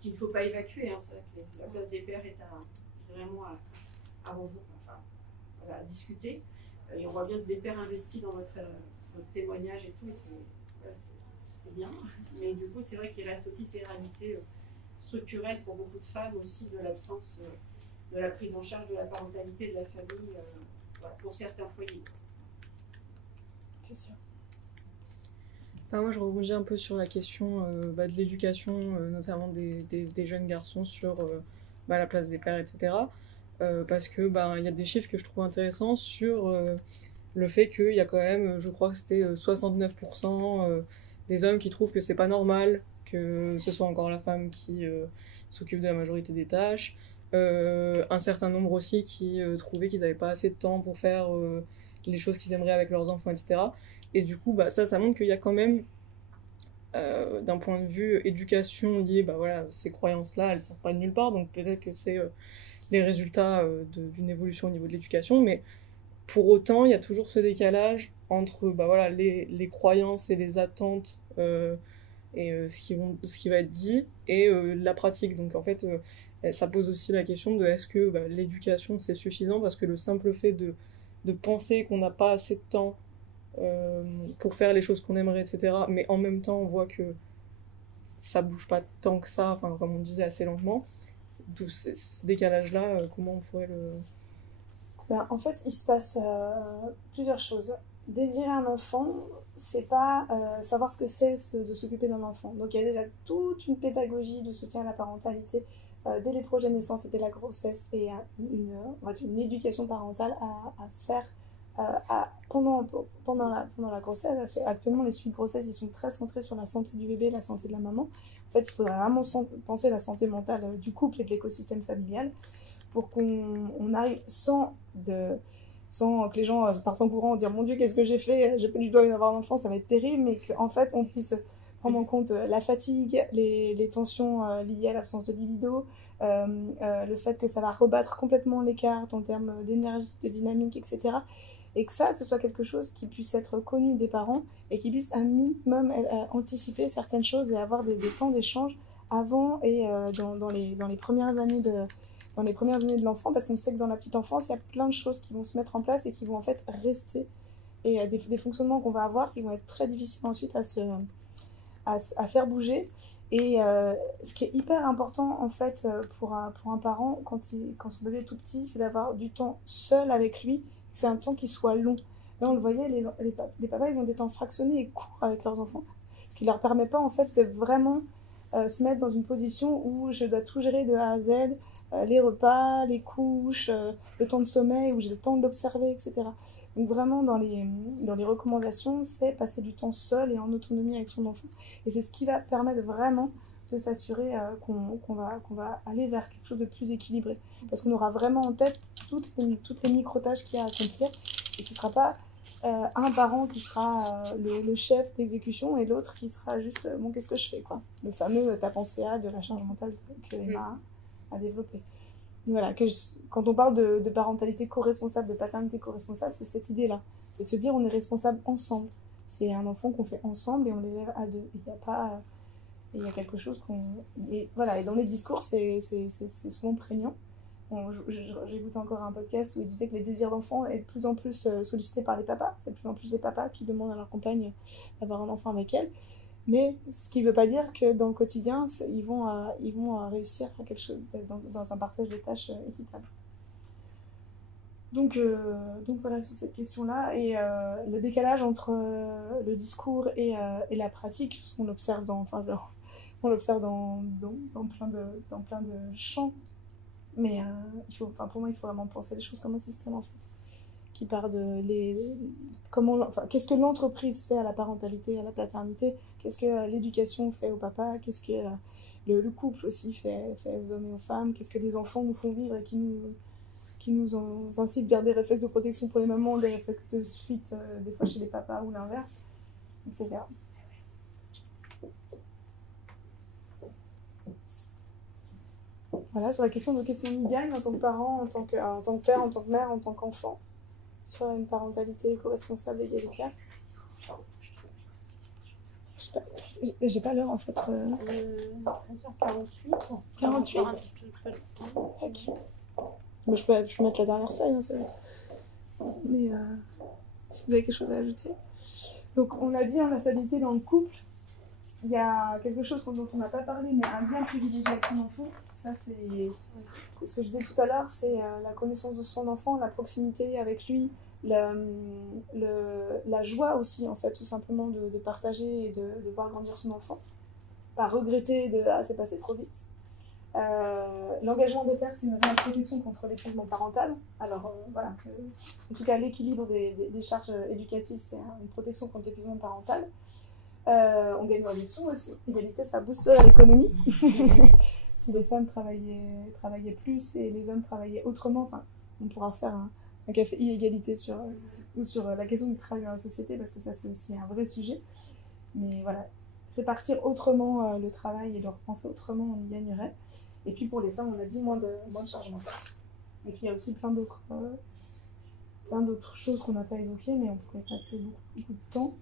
Qu'il ne faut pas évacuer. C'est vrai que la place des pères est vraiment à discuter. Et on voit bien que des pères investis dans votre témoignage et tout, c'est bien. Mais du coup, c'est vrai qu'il reste aussi ces réalités structurelles pour beaucoup de femmes aussi de l'absence de la prise en charge de la parentalité, de la famille pour certains foyers. C'est sûr. Moi, je rebondis un peu sur la question de l'éducation, notamment des jeunes garçons sur la place des pères, etc. Parce que y a des chiffres que je trouve intéressants sur le fait qu'il y a quand même, je crois que c'était 69% des hommes qui trouvent que c'est pas normal que ce soit encore la femme qui s'occupe de la majorité des tâches. Un certain nombre aussi qui trouvaient qu'ils n'avaient pas assez de temps pour faire les choses qu'ils aimeraient avec leurs enfants, etc. Et du coup, ça montre qu'il y a quand même, d'un point de vue éducation liée, ces croyances-là, elles ne sortent pas de nulle part, donc peut-être que c'est les résultats d'une évolution au niveau de l'éducation, mais pour autant, il y a toujours ce décalage entre les croyances et les attentes et ce qui va être dit et la pratique. Donc en fait, ça pose aussi la question de est-ce que l'éducation c'est suffisant, parce que le simple fait de penser qu'on n'a pas assez de temps pour faire les choses qu'on aimerait, etc. Mais en même temps, on voit que ça bouge pas tant que ça, comme on disait, assez lentement. D'où ce décalage-là, comment on pourrait le... En fait, il se passe plusieurs choses. Désirer un enfant, c'est pas savoir ce que c'est de s'occuper d'un enfant. Donc il y a déjà toute une pédagogie de soutien à la parentalité dès les projets naissance et dès la grossesse, et une éducation parentale à faire pendant la grossesse. Actuellement, les suites de grossesse, ils sont très centrés sur la santé du bébé, la santé de la maman. En fait, il faudrait vraiment penser à la santé mentale du couple et de l'écosystème familial pour qu'on arrive sans que les gens partent en courant, dire « Mon Dieu, qu'est-ce que j'ai fait? J'ai pas du tout envie d'avoir un enfant, ça va être terrible », mais qu'en fait, on puisse prendre en compte la fatigue, les tensions liées à l'absence de libido, le fait que ça va rebattre complètement les cartes en termes d'énergie, de dynamique, etc. et que ça, ce soit quelque chose qui puisse être connu des parents et qui puisse un minimum anticiper certaines choses et avoir des temps d'échange avant et dans les premières années de l'enfant, parce qu'on sait que dans la petite enfance, il y a plein de choses qui vont se mettre en place et qui vont en fait rester, et des fonctionnements qu'on va avoir qui vont être très difficiles ensuite à faire bouger. Et ce qui est hyper important en fait pour un parent quand son bébé est tout petit, c'est d'avoir du temps seul avec lui. C'est un temps qui soit long. Là, on le voyait, les papas, ils ont des temps fractionnés et courts avec leurs enfants, ce qui leur permet pas en fait de vraiment se mettre dans une position où je dois tout gérer de A à Z, les repas, les couches, le temps de sommeil, où j'ai le temps de l'observer, etc. Donc vraiment, dans les recommandations, c'est passer du temps seul et en autonomie avec son enfant. Et c'est ce qui va permettre vraiment de s'assurer qu'on va aller vers quelque chose de plus équilibré. Parce qu'on aura vraiment en tête toutes les micro-tâches qu'il y a à accomplir, et qu'il ne sera pas un parent qui sera le chef d'exécution et l'autre qui sera juste bon, qu'est-ce que je fais, quoi. Le fameux t'as pensé à de la charge mentale que Emma a développé. Voilà, quand on parle de parentalité co-responsable, de paternité co-responsable, c'est cette idée-là. C'est de se dire on est responsable ensemble. C'est un enfant qu'on fait ensemble et on l'élève à deux. Il n'y a pas... Il y a quelque chose qu'on... Et voilà, et dans les discours, c'est souvent prégnant. J'écoute encore un podcast où il disait que les désirs d'enfant est de plus en plus sollicité par les papas. C'est de plus en plus les papas qui demandent à leur compagne d'avoir un enfant avec elle. Mais ce qui ne veut pas dire que dans le quotidien, ils vont réussir à quelque chose, dans un partage des tâches équitable. Donc voilà, sur cette question-là. Et le décalage entre le discours et la pratique, ce qu'on observe on l'observe dans plein de champs. Mais pour moi, il faut vraiment penser les choses comme un système, en fait, qui part de qu'est-ce que l'entreprise fait à la parentalité, à la paternité, qu'est-ce que l'éducation fait au papa, qu'est-ce que le couple aussi fait aux hommes et aux femmes, qu'est-ce que les enfants nous font vivre et qui nous incitent vers des réflexes de protection pour les mamans, des réflexes de fuite des fois chez les papas ou l'inverse, etc. Voilà, sur la question de qu'est-ce qu'on y gagne en tant que parent, en tant que père, en tant que mère, en tant qu'enfant, sur une parentalité co-responsable et égalitaire. J'ai pas l'heure en fait. 48. 48. Ok. Bon, je peux mettre la dernière slide, hein, c'est vrai. Mais si vous avez quelque chose à ajouter. Donc on a dit en la stabilité dans le couple, il y a quelque chose dont on n'a pas parlé, mais un lien privilégié avec son enfant. Ça, c'est ce que je disais tout à l'heure, c'est la connaissance de son enfant, la proximité avec lui, la joie aussi, en fait, tout simplement de partager et de voir grandir son enfant. Pas regretter de « ah, c'est passé trop vite ». L'engagement des pères, c'est une vraie protection contre l'épuisement parental. Alors voilà, en tout cas l'équilibre des charges éducatives, c'est une protection contre l'épuisement parental. On gagnera des sous aussi. L'égalité, ça boosterait l'économie. Si les femmes travaillaient plus et les hommes travaillaient autrement, on pourra faire un café e-égalité sur la question du travail dans la société, parce que ça c'est aussi un vrai sujet. Mais voilà, répartir autrement le travail et le repenser autrement, on y gagnerait. Et puis pour les femmes, on a dit moins de charge mentale. Et puis il y a aussi plein d'autres choses qu'on n'a pas évoquées, mais on pourrait passer beaucoup de temps.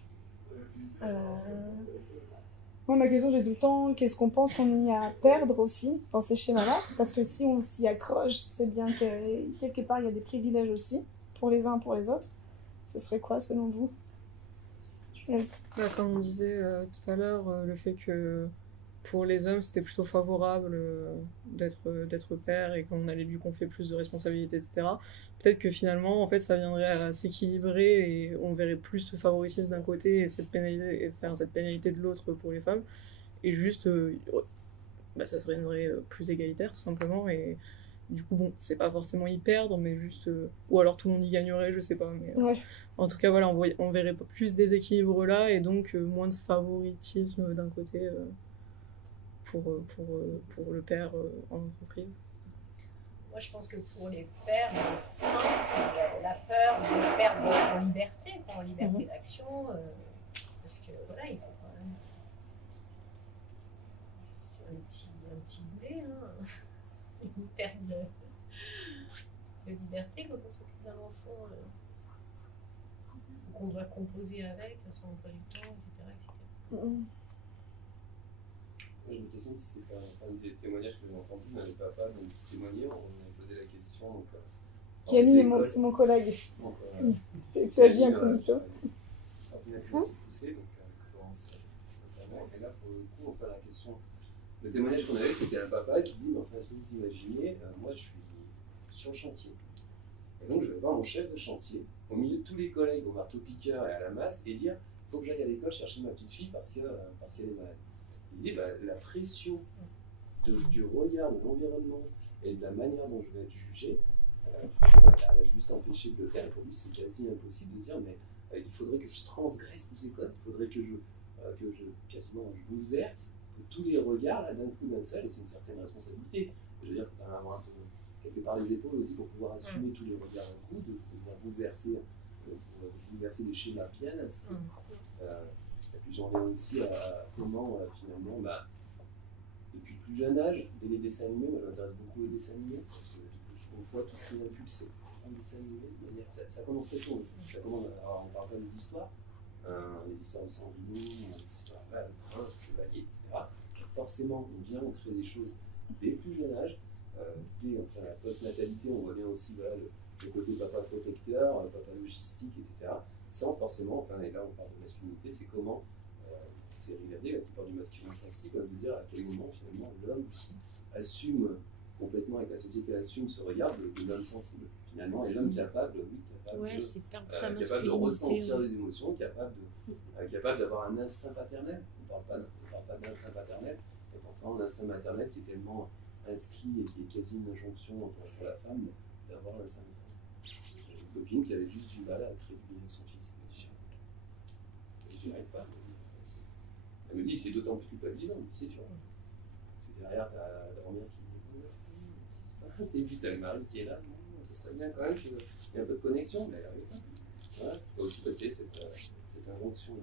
Moi, ma question, j'ai tout le temps, qu'est-ce qu'on pense qu'on y a à perdre aussi dans ces schémas-là? Parce que si on s'y accroche, c'est bien que quelque part, il y a des privilèges aussi, pour les uns, pour les autres. Ce serait quoi, selon vous? Comme on disait tout à l'heure, le fait que pour les hommes, c'était plutôt favorable d'être père et qu'on allait lui confier plus de responsabilités, etc. Peut-être que finalement, en fait, ça viendrait à s'équilibrer et on verrait plus ce favoritisme d'un côté et cette pénalité de l'autre pour les femmes. Et juste, ça serait plus égalitaire, tout simplement. Et du coup, bon, c'est pas forcément y perdre, mais juste... ou alors tout le monde y gagnerait, je sais pas. Mais ouais. En tout cas, voilà, on verrait plus déséquilibre là et donc moins de favoritisme d'un côté... pour le père en entreprise. Moi, je pense que pour les pères, le frein, c'est la peur de perdre en liberté d'action, parce que voilà, il faut quand même un petit boulet, une perte de liberté quand on s'occupe d'un enfant qu'on doit composer avec, son emploi du temps, etc. J'ai une question, si c'est pas des témoignages que j'ai entendus, mais les papas donc témoigner, on avait posé la question. Donc, Camille est mon collègue. Donc, tu as dit incognito. Ordinateur qui poussait, donc Florence notamment. Et là, pour le coup, enfin, la question, le témoignage qu'on avait, c'était un papa qui dit, mais enfin, est-ce que vous imaginez, moi je suis sur le chantier. Et donc, je vais voir mon chef de chantier, au milieu de tous les collègues au marteau-piqueur et à la masse, et dire, il faut que j'aille à l'école chercher ma petite fille parce qu'elle est malade. Il dit, la pression du regard de l'environnement et de la manière dont je vais être jugé, elle a juste empêché de le faire. Pour lui, c'est quasi impossible de dire, mais il faudrait que je transgresse tous ces codes, il faudrait que je bouleverse tous les regards là d'un coup d'un seul, et c'est une certaine responsabilité. Je veux dire, il faut quand même avoir un peu quelque part les épaules aussi pour pouvoir assumer tous les regards d'un coup, de pouvoir bouleverser des schémas bien inscrits. Et puis j'en viens aussi à comment finalement, depuis le plus jeune âge, dès les dessins animés, moi je m'intéresse beaucoup aux dessins animés, parce qu'on voit tout ce qui est impulsé en dessin animé, de manière, ça commence très tôt. Alors, on ne parle pas des histoires, les histoires de Sandrino, les histoires le prince, le chevalier, etc. Forcément, on crée des choses dès le plus jeune âge. Dès la post-natalité, on voit bien aussi le côté papa protecteur, papa logistique, etc. Sans forcément, et là on parle de masculinité, c'est comment, c'est Riverdé qui parle du masculin sensible, de dire à quel moment finalement l'homme aussi assume complètement, avec la société assume ce regard de l'homme sensible, finalement, et l'homme capable de ressentir des émotions, capable d'avoir un instinct paternel. On ne parle pas d'instinct paternel, et pourtant l'instinct maternel qui est tellement inscrit et qui est quasi une injonction pour la femme d'avoir l'instinct maternel. J'ai une copine qui avait juste du mal à créer du lien avec son fils. J'y arrive pas. Elle me dit, c'est d'autant plus culpabilisant. C'est dur. Parce que derrière, tu as la grand-mère qui dit, et puis tu as le mari qui est là. Ça serait bien quand même qu'il y ait un peu de connexion, mais elle n'arrive pas. Voilà. Aussi parce qu'il y a cette injonction là,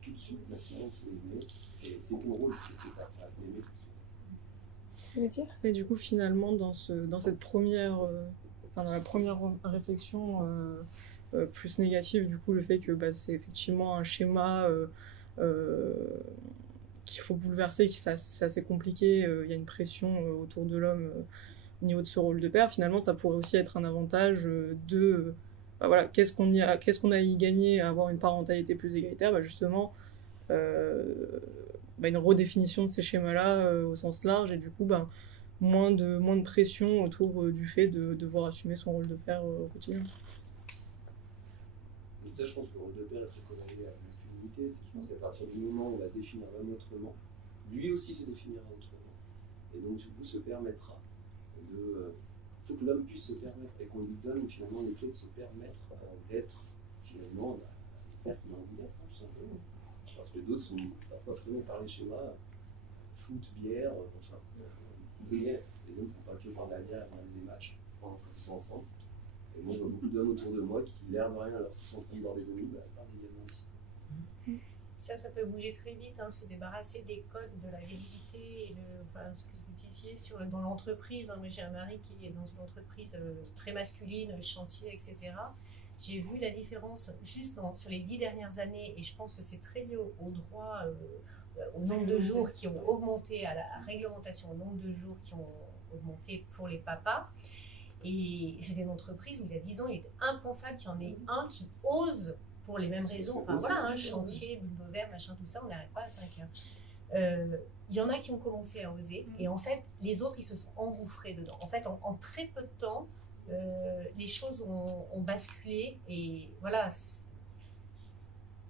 tout de suite, maintenant, il faut aimer. Et c'est ton rôle, c'est d'aimer tout de suite. Tu veux dire ? Et du coup, finalement, dans cette première, dans la première réflexion plus négative, du coup, le fait que c'est effectivement un schéma qu'il faut bouleverser, que c'est assez compliqué, il y a une pression autour de l'homme au niveau de ce rôle de père, finalement, ça pourrait aussi être un avantage qu'est-ce qu'on a à y gagner à avoir une parentalité plus égalitaire, justement, une redéfinition de ces schémas-là au sens large, et du coup, moins de pression autour du fait de devoir assumer son rôle de père au quotidien. Donc ça, je pense que le rôle de père est très corrélé à la masculinité. Je pense qu'à partir du moment où on va définir l'homme autrement, lui aussi se définira autrement. Et donc, du coup, se permettra de... Il faut que l'homme puisse se permettre, et qu'on lui donne finalement les clés de se permettre d'être finalement père qu'il a envie d'être, tout simplement. Parce que d'autres sont parfois freinés par les schémas, foot, bière, les hommes ne font pas que boire de la bière et regarder des matchs quand ils sont ensemble. Et moi, je vois beaucoup d'hommes autour de moi qui, l'air de rien, lorsqu'ils sont en train de boire des demi, parlent des gamins aussi. Ça peut bouger très vite, se débarrasser des codes de la virilité et ce que vous disiez dans l'entreprise. Moi, j'ai un mari qui est dans une entreprise très masculine, chantier, etc. J'ai vu la différence juste sur les 10 dernières années, et je pense que c'est très lié au droit, au nombre de jours qui ont augmenté, à la réglementation, au nombre de jours qui ont augmenté pour les papas. Et c'était une entreprise où il y a 10 ans, il était impensable qu'il y en ait un qui ose, pour les mêmes raisons, chantier, bulldozer, machin, tout ça, on n'arrête pas à 5 heures. Il y en a qui ont commencé à oser, et en fait, les autres, ils se sont engouffrés dedans. En fait, en très peu de temps, les choses ont basculé, et voilà.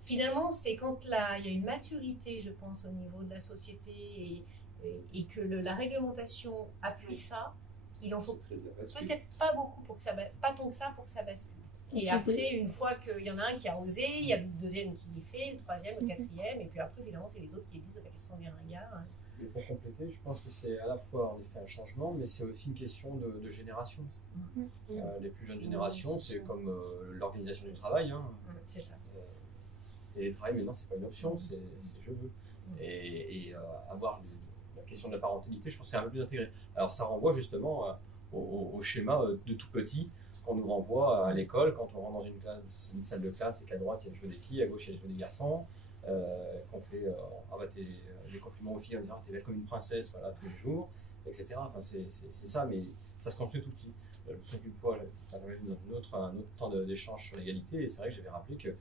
Finalement, c'est quand il y a une maturité, je pense, au niveau de la société, et que la réglementation appuie ça, il en faut peut-être pas beaucoup pour que ça, pas tant que ça pour que ça bascule. Et après, une fois qu'il y en a un qui a osé, il y a le deuxième qui l'y fait, le troisième, le quatrième, et puis après, évidemment, c'est les autres qui disent qu'est-ce qu'on vient ringard. Mais pour compléter, je pense que c'est à la fois en effet un changement, mais c'est aussi une question de génération. Les plus jeunes générations, c'est comme l'organisation du travail. C'est ça. Et le travail, maintenant, c'est pas une option, c'est je veux. Et avoir la question de la parentalité, je pense que c'est un peu plus intégré. Alors ça renvoie justement au schéma de tout petit, qu'on nous renvoie à l'école quand on rentre dans une salle de classe et qu'à droite il y a le jeu des filles, à gauche il y a le jeu des garçons, qu'on fait des compliments aux filles en disant t'es belle comme une princesse, voilà, tous les jours, etc. Enfin, c'est ça, mais ça se construit tout petit. Je me souviens qu'une fois, j'avais un autre temps d'échange sur l'égalité, et c'est vrai que j'avais rappelé que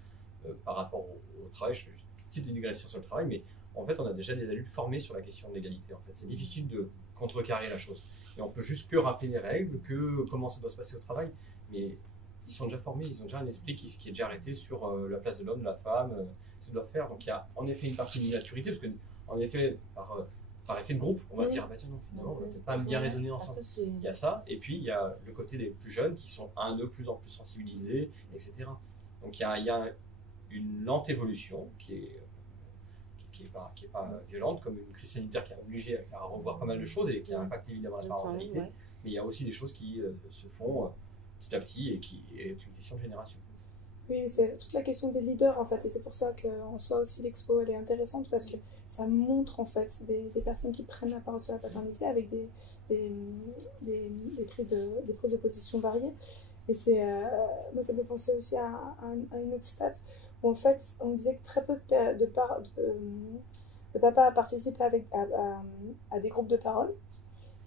par rapport au travail, je fais juste une petite digression sur le travail, mais en fait on a déjà des adultes formés sur la question de l'égalité. En fait, c'est difficile de contrecarrer la chose. Et on peut juste que rappeler les règles, comment ça doit se passer au travail, mais ils sont déjà formés, ils ont déjà un esprit qui est déjà arrêté sur la place de l'homme, de la femme, ce qu'ils doivent faire. Donc il y a en effet une partie de maturité, parce que en effet, par effet de groupe, on va se dire, bah tiens non, finalement, on va peut-être pas bien raisonner ensemble. Il y a ça, et puis il y a le côté des plus jeunes qui sont de plus en plus sensibilisés, etc. Donc il y a une lente évolution qui est pas violente, comme une crise sanitaire qui a obligé à revoir pas mal de choses et qui a impacté évidemment la parentalité, mais il y a aussi des choses qui se font petit à petit et qui est une question de génération. Oui, c'est toute la question des leaders en fait, et c'est pour ça qu'en soi aussi l'expo elle est intéressante, parce que ça montre en fait des personnes qui prennent la parole sur la paternité avec des prises de position variées. Et moi ça me fait penser aussi à une autre stat où en fait on disait que très peu de papas participaient à des groupes de parole,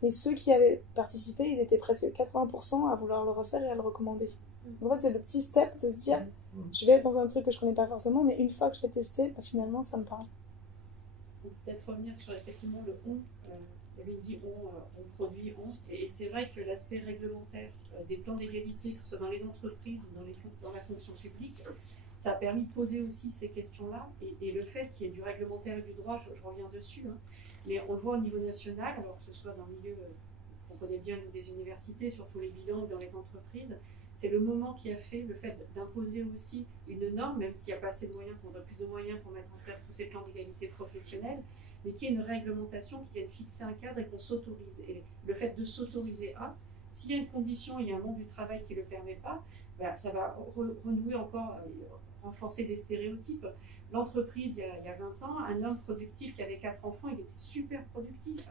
mais ceux qui avaient participé, ils étaient presque 80% à vouloir le refaire et à le recommander. En fait, c'est le petit step de se dire, je vais être dans un truc que je connais pas forcément, mais une fois que je l'ai testé, finalement, ça me parle. Faut peut-être revenir sur effectivement le on. Il y avait dit on produit on. Et c'est vrai que l'aspect réglementaire des plans d'égalité, que ce soit dans les entreprises ou dans la fonction publique, ça a permis de poser aussi ces questions-là. Et le fait qu'il y ait du réglementaire et du droit, je reviens dessus, hein, mais on le voit au niveau national, alors que ce soit dans le milieu qu'on connaît bien des universités, surtout les bilans dans les entreprises. C'est le moment qui a fait le fait d'imposer aussi une norme, même s'il n'y a pas assez de moyens, qu'on donne plus de moyens pour mettre en place tous ces plans d'égalité professionnelle, mais qu'il y ait une réglementation qui vienne fixer un cadre et qu'on s'autorise. Et le fait de s'autoriser s'il y a une condition, il y a un monde du travail qui ne le permet pas, ça va renouer encore, renforcer des stéréotypes. L'entreprise, il y a 20 ans, un homme productif qui avait 4 enfants, il était super productif.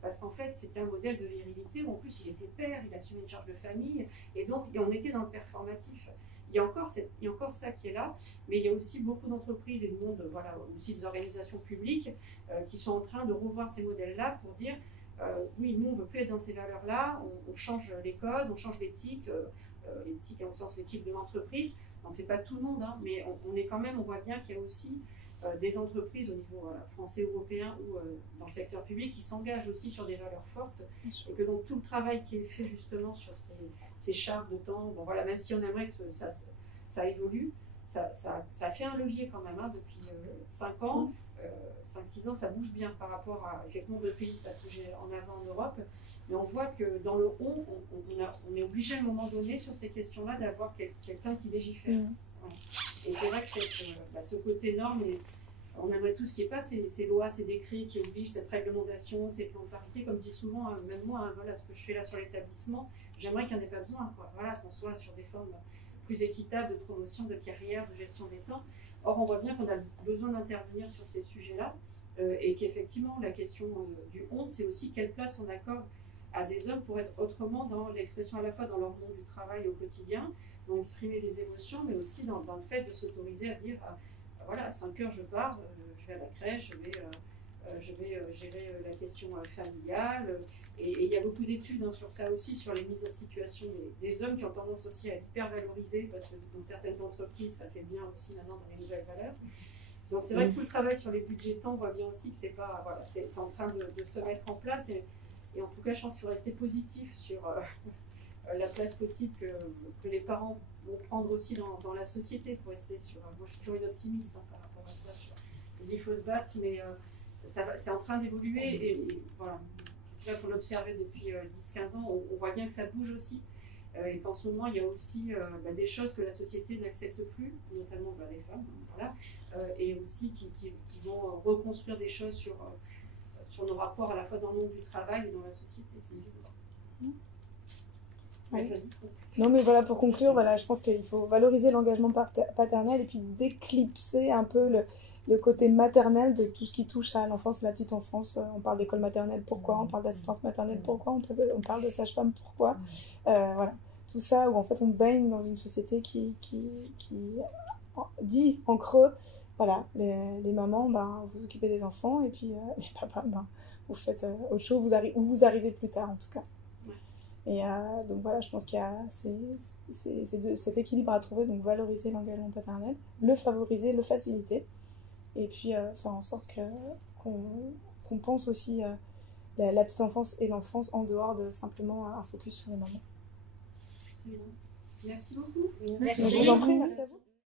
Parce qu'en fait, c'était un modèle de virilité où en plus il était père, il assumait une charge de famille, et donc on était dans le performatif. Il y a encore ça qui est là, mais il y a aussi beaucoup d'entreprises et de monde, voilà, aussi des organisations publiques qui sont en train de revoir ces modèles-là pour dire oui, nous on ne veut plus être dans ces valeurs-là, on change les codes, on change l'éthique au sens l'éthique de l'entreprise. Donc c'est pas tout le monde, hein, mais on voit bien qu'il y a aussi des entreprises au niveau français, européen ou dans le secteur public qui s'engagent aussi sur des valeurs fortes, et que donc tout le travail qui est fait justement sur ces chartes de temps, bon, voilà, même si on aimerait que ça évolue, ça fait un levier quand même, hein, depuis 5 ans, 5-6 ans, ça bouge bien par rapport à effectivement d'autres pays, ça bougeait en avant en Europe, mais on voit que dans le on est obligé à un moment donné sur ces questions-là d'avoir quelqu'un qui légifère. Voilà. Et c'est vrai que ce côté norme, on aimerait tout ce qui est pas ces lois, ces décrets qui obligent cette réglementation, ces plans de parité, comme dit souvent, même moi, voilà, ce que je fais là sur l'établissement, j'aimerais qu'il n'y en ait pas besoin, quoi. Voilà, qu'on soit sur des formes plus équitables de promotion, de carrière, de gestion des temps. Or, on voit bien qu'on a besoin d'intervenir sur ces sujets-là, et qu'effectivement, la question du honte, c'est aussi quelle place on accorde à des hommes pour être autrement dans l'expression à la fois dans leur monde du travail au quotidien, dans exprimer des émotions, mais aussi dans le fait de s'autoriser à dire voilà, à 5 heures je pars, je vais à la crèche, je vais gérer la question familiale. Et il y a beaucoup d'études sur ça aussi, sur les mises en situation des hommes qui ont tendance aussi à être hyper valorisés, parce que dans certaines entreprises, ça fait bien aussi maintenant dans les nouvelles valeurs. Donc c'est vrai que tout le travail sur les budgets de temps, on voit bien aussi que c'est en train de se mettre en place. Et en tout cas, je pense qu'il faut rester positif sur la place possible que les parents vont prendre aussi dans la société pour rester sur. Moi, je suis toujours une optimiste par rapport à ça. Il faut se battre, mais c'est en train d'évoluer. Et voilà, là, pour l'observer depuis 10-15 ans, on voit bien que ça bouge aussi. Et qu'en ce moment, il y a aussi des choses que la société n'accepte plus, notamment les femmes, voilà, et aussi qui vont reconstruire des choses sur nos rapports à la fois dans le monde du travail et dans la société. C'est évident. Ouais. Non, mais voilà, pour conclure, voilà, je pense qu'il faut valoriser l'engagement paternel et puis déclipser un peu le côté maternel de tout ce qui touche à l'enfance, la petite enfance. On parle d'école maternelle, pourquoi? On parle d'assistante maternelle, pourquoi? On parle de sage-femme, pourquoi? Voilà. tout ça, où en fait on baigne dans une société qui dit en creux, voilà, les mamans, vous occupez des enfants, et puis les papas, vous faites autre chose, vous arrivez plus tard en tout cas. Et donc voilà, je pense qu'il y a cet équilibre à trouver, donc valoriser l'engagement paternel, le favoriser, le faciliter, et puis faire en sorte qu'on pense aussi la petite enfance et l'enfance en dehors de simplement un focus sur les mamans. Merci beaucoup. Merci. Je vous en prie, merci à vous.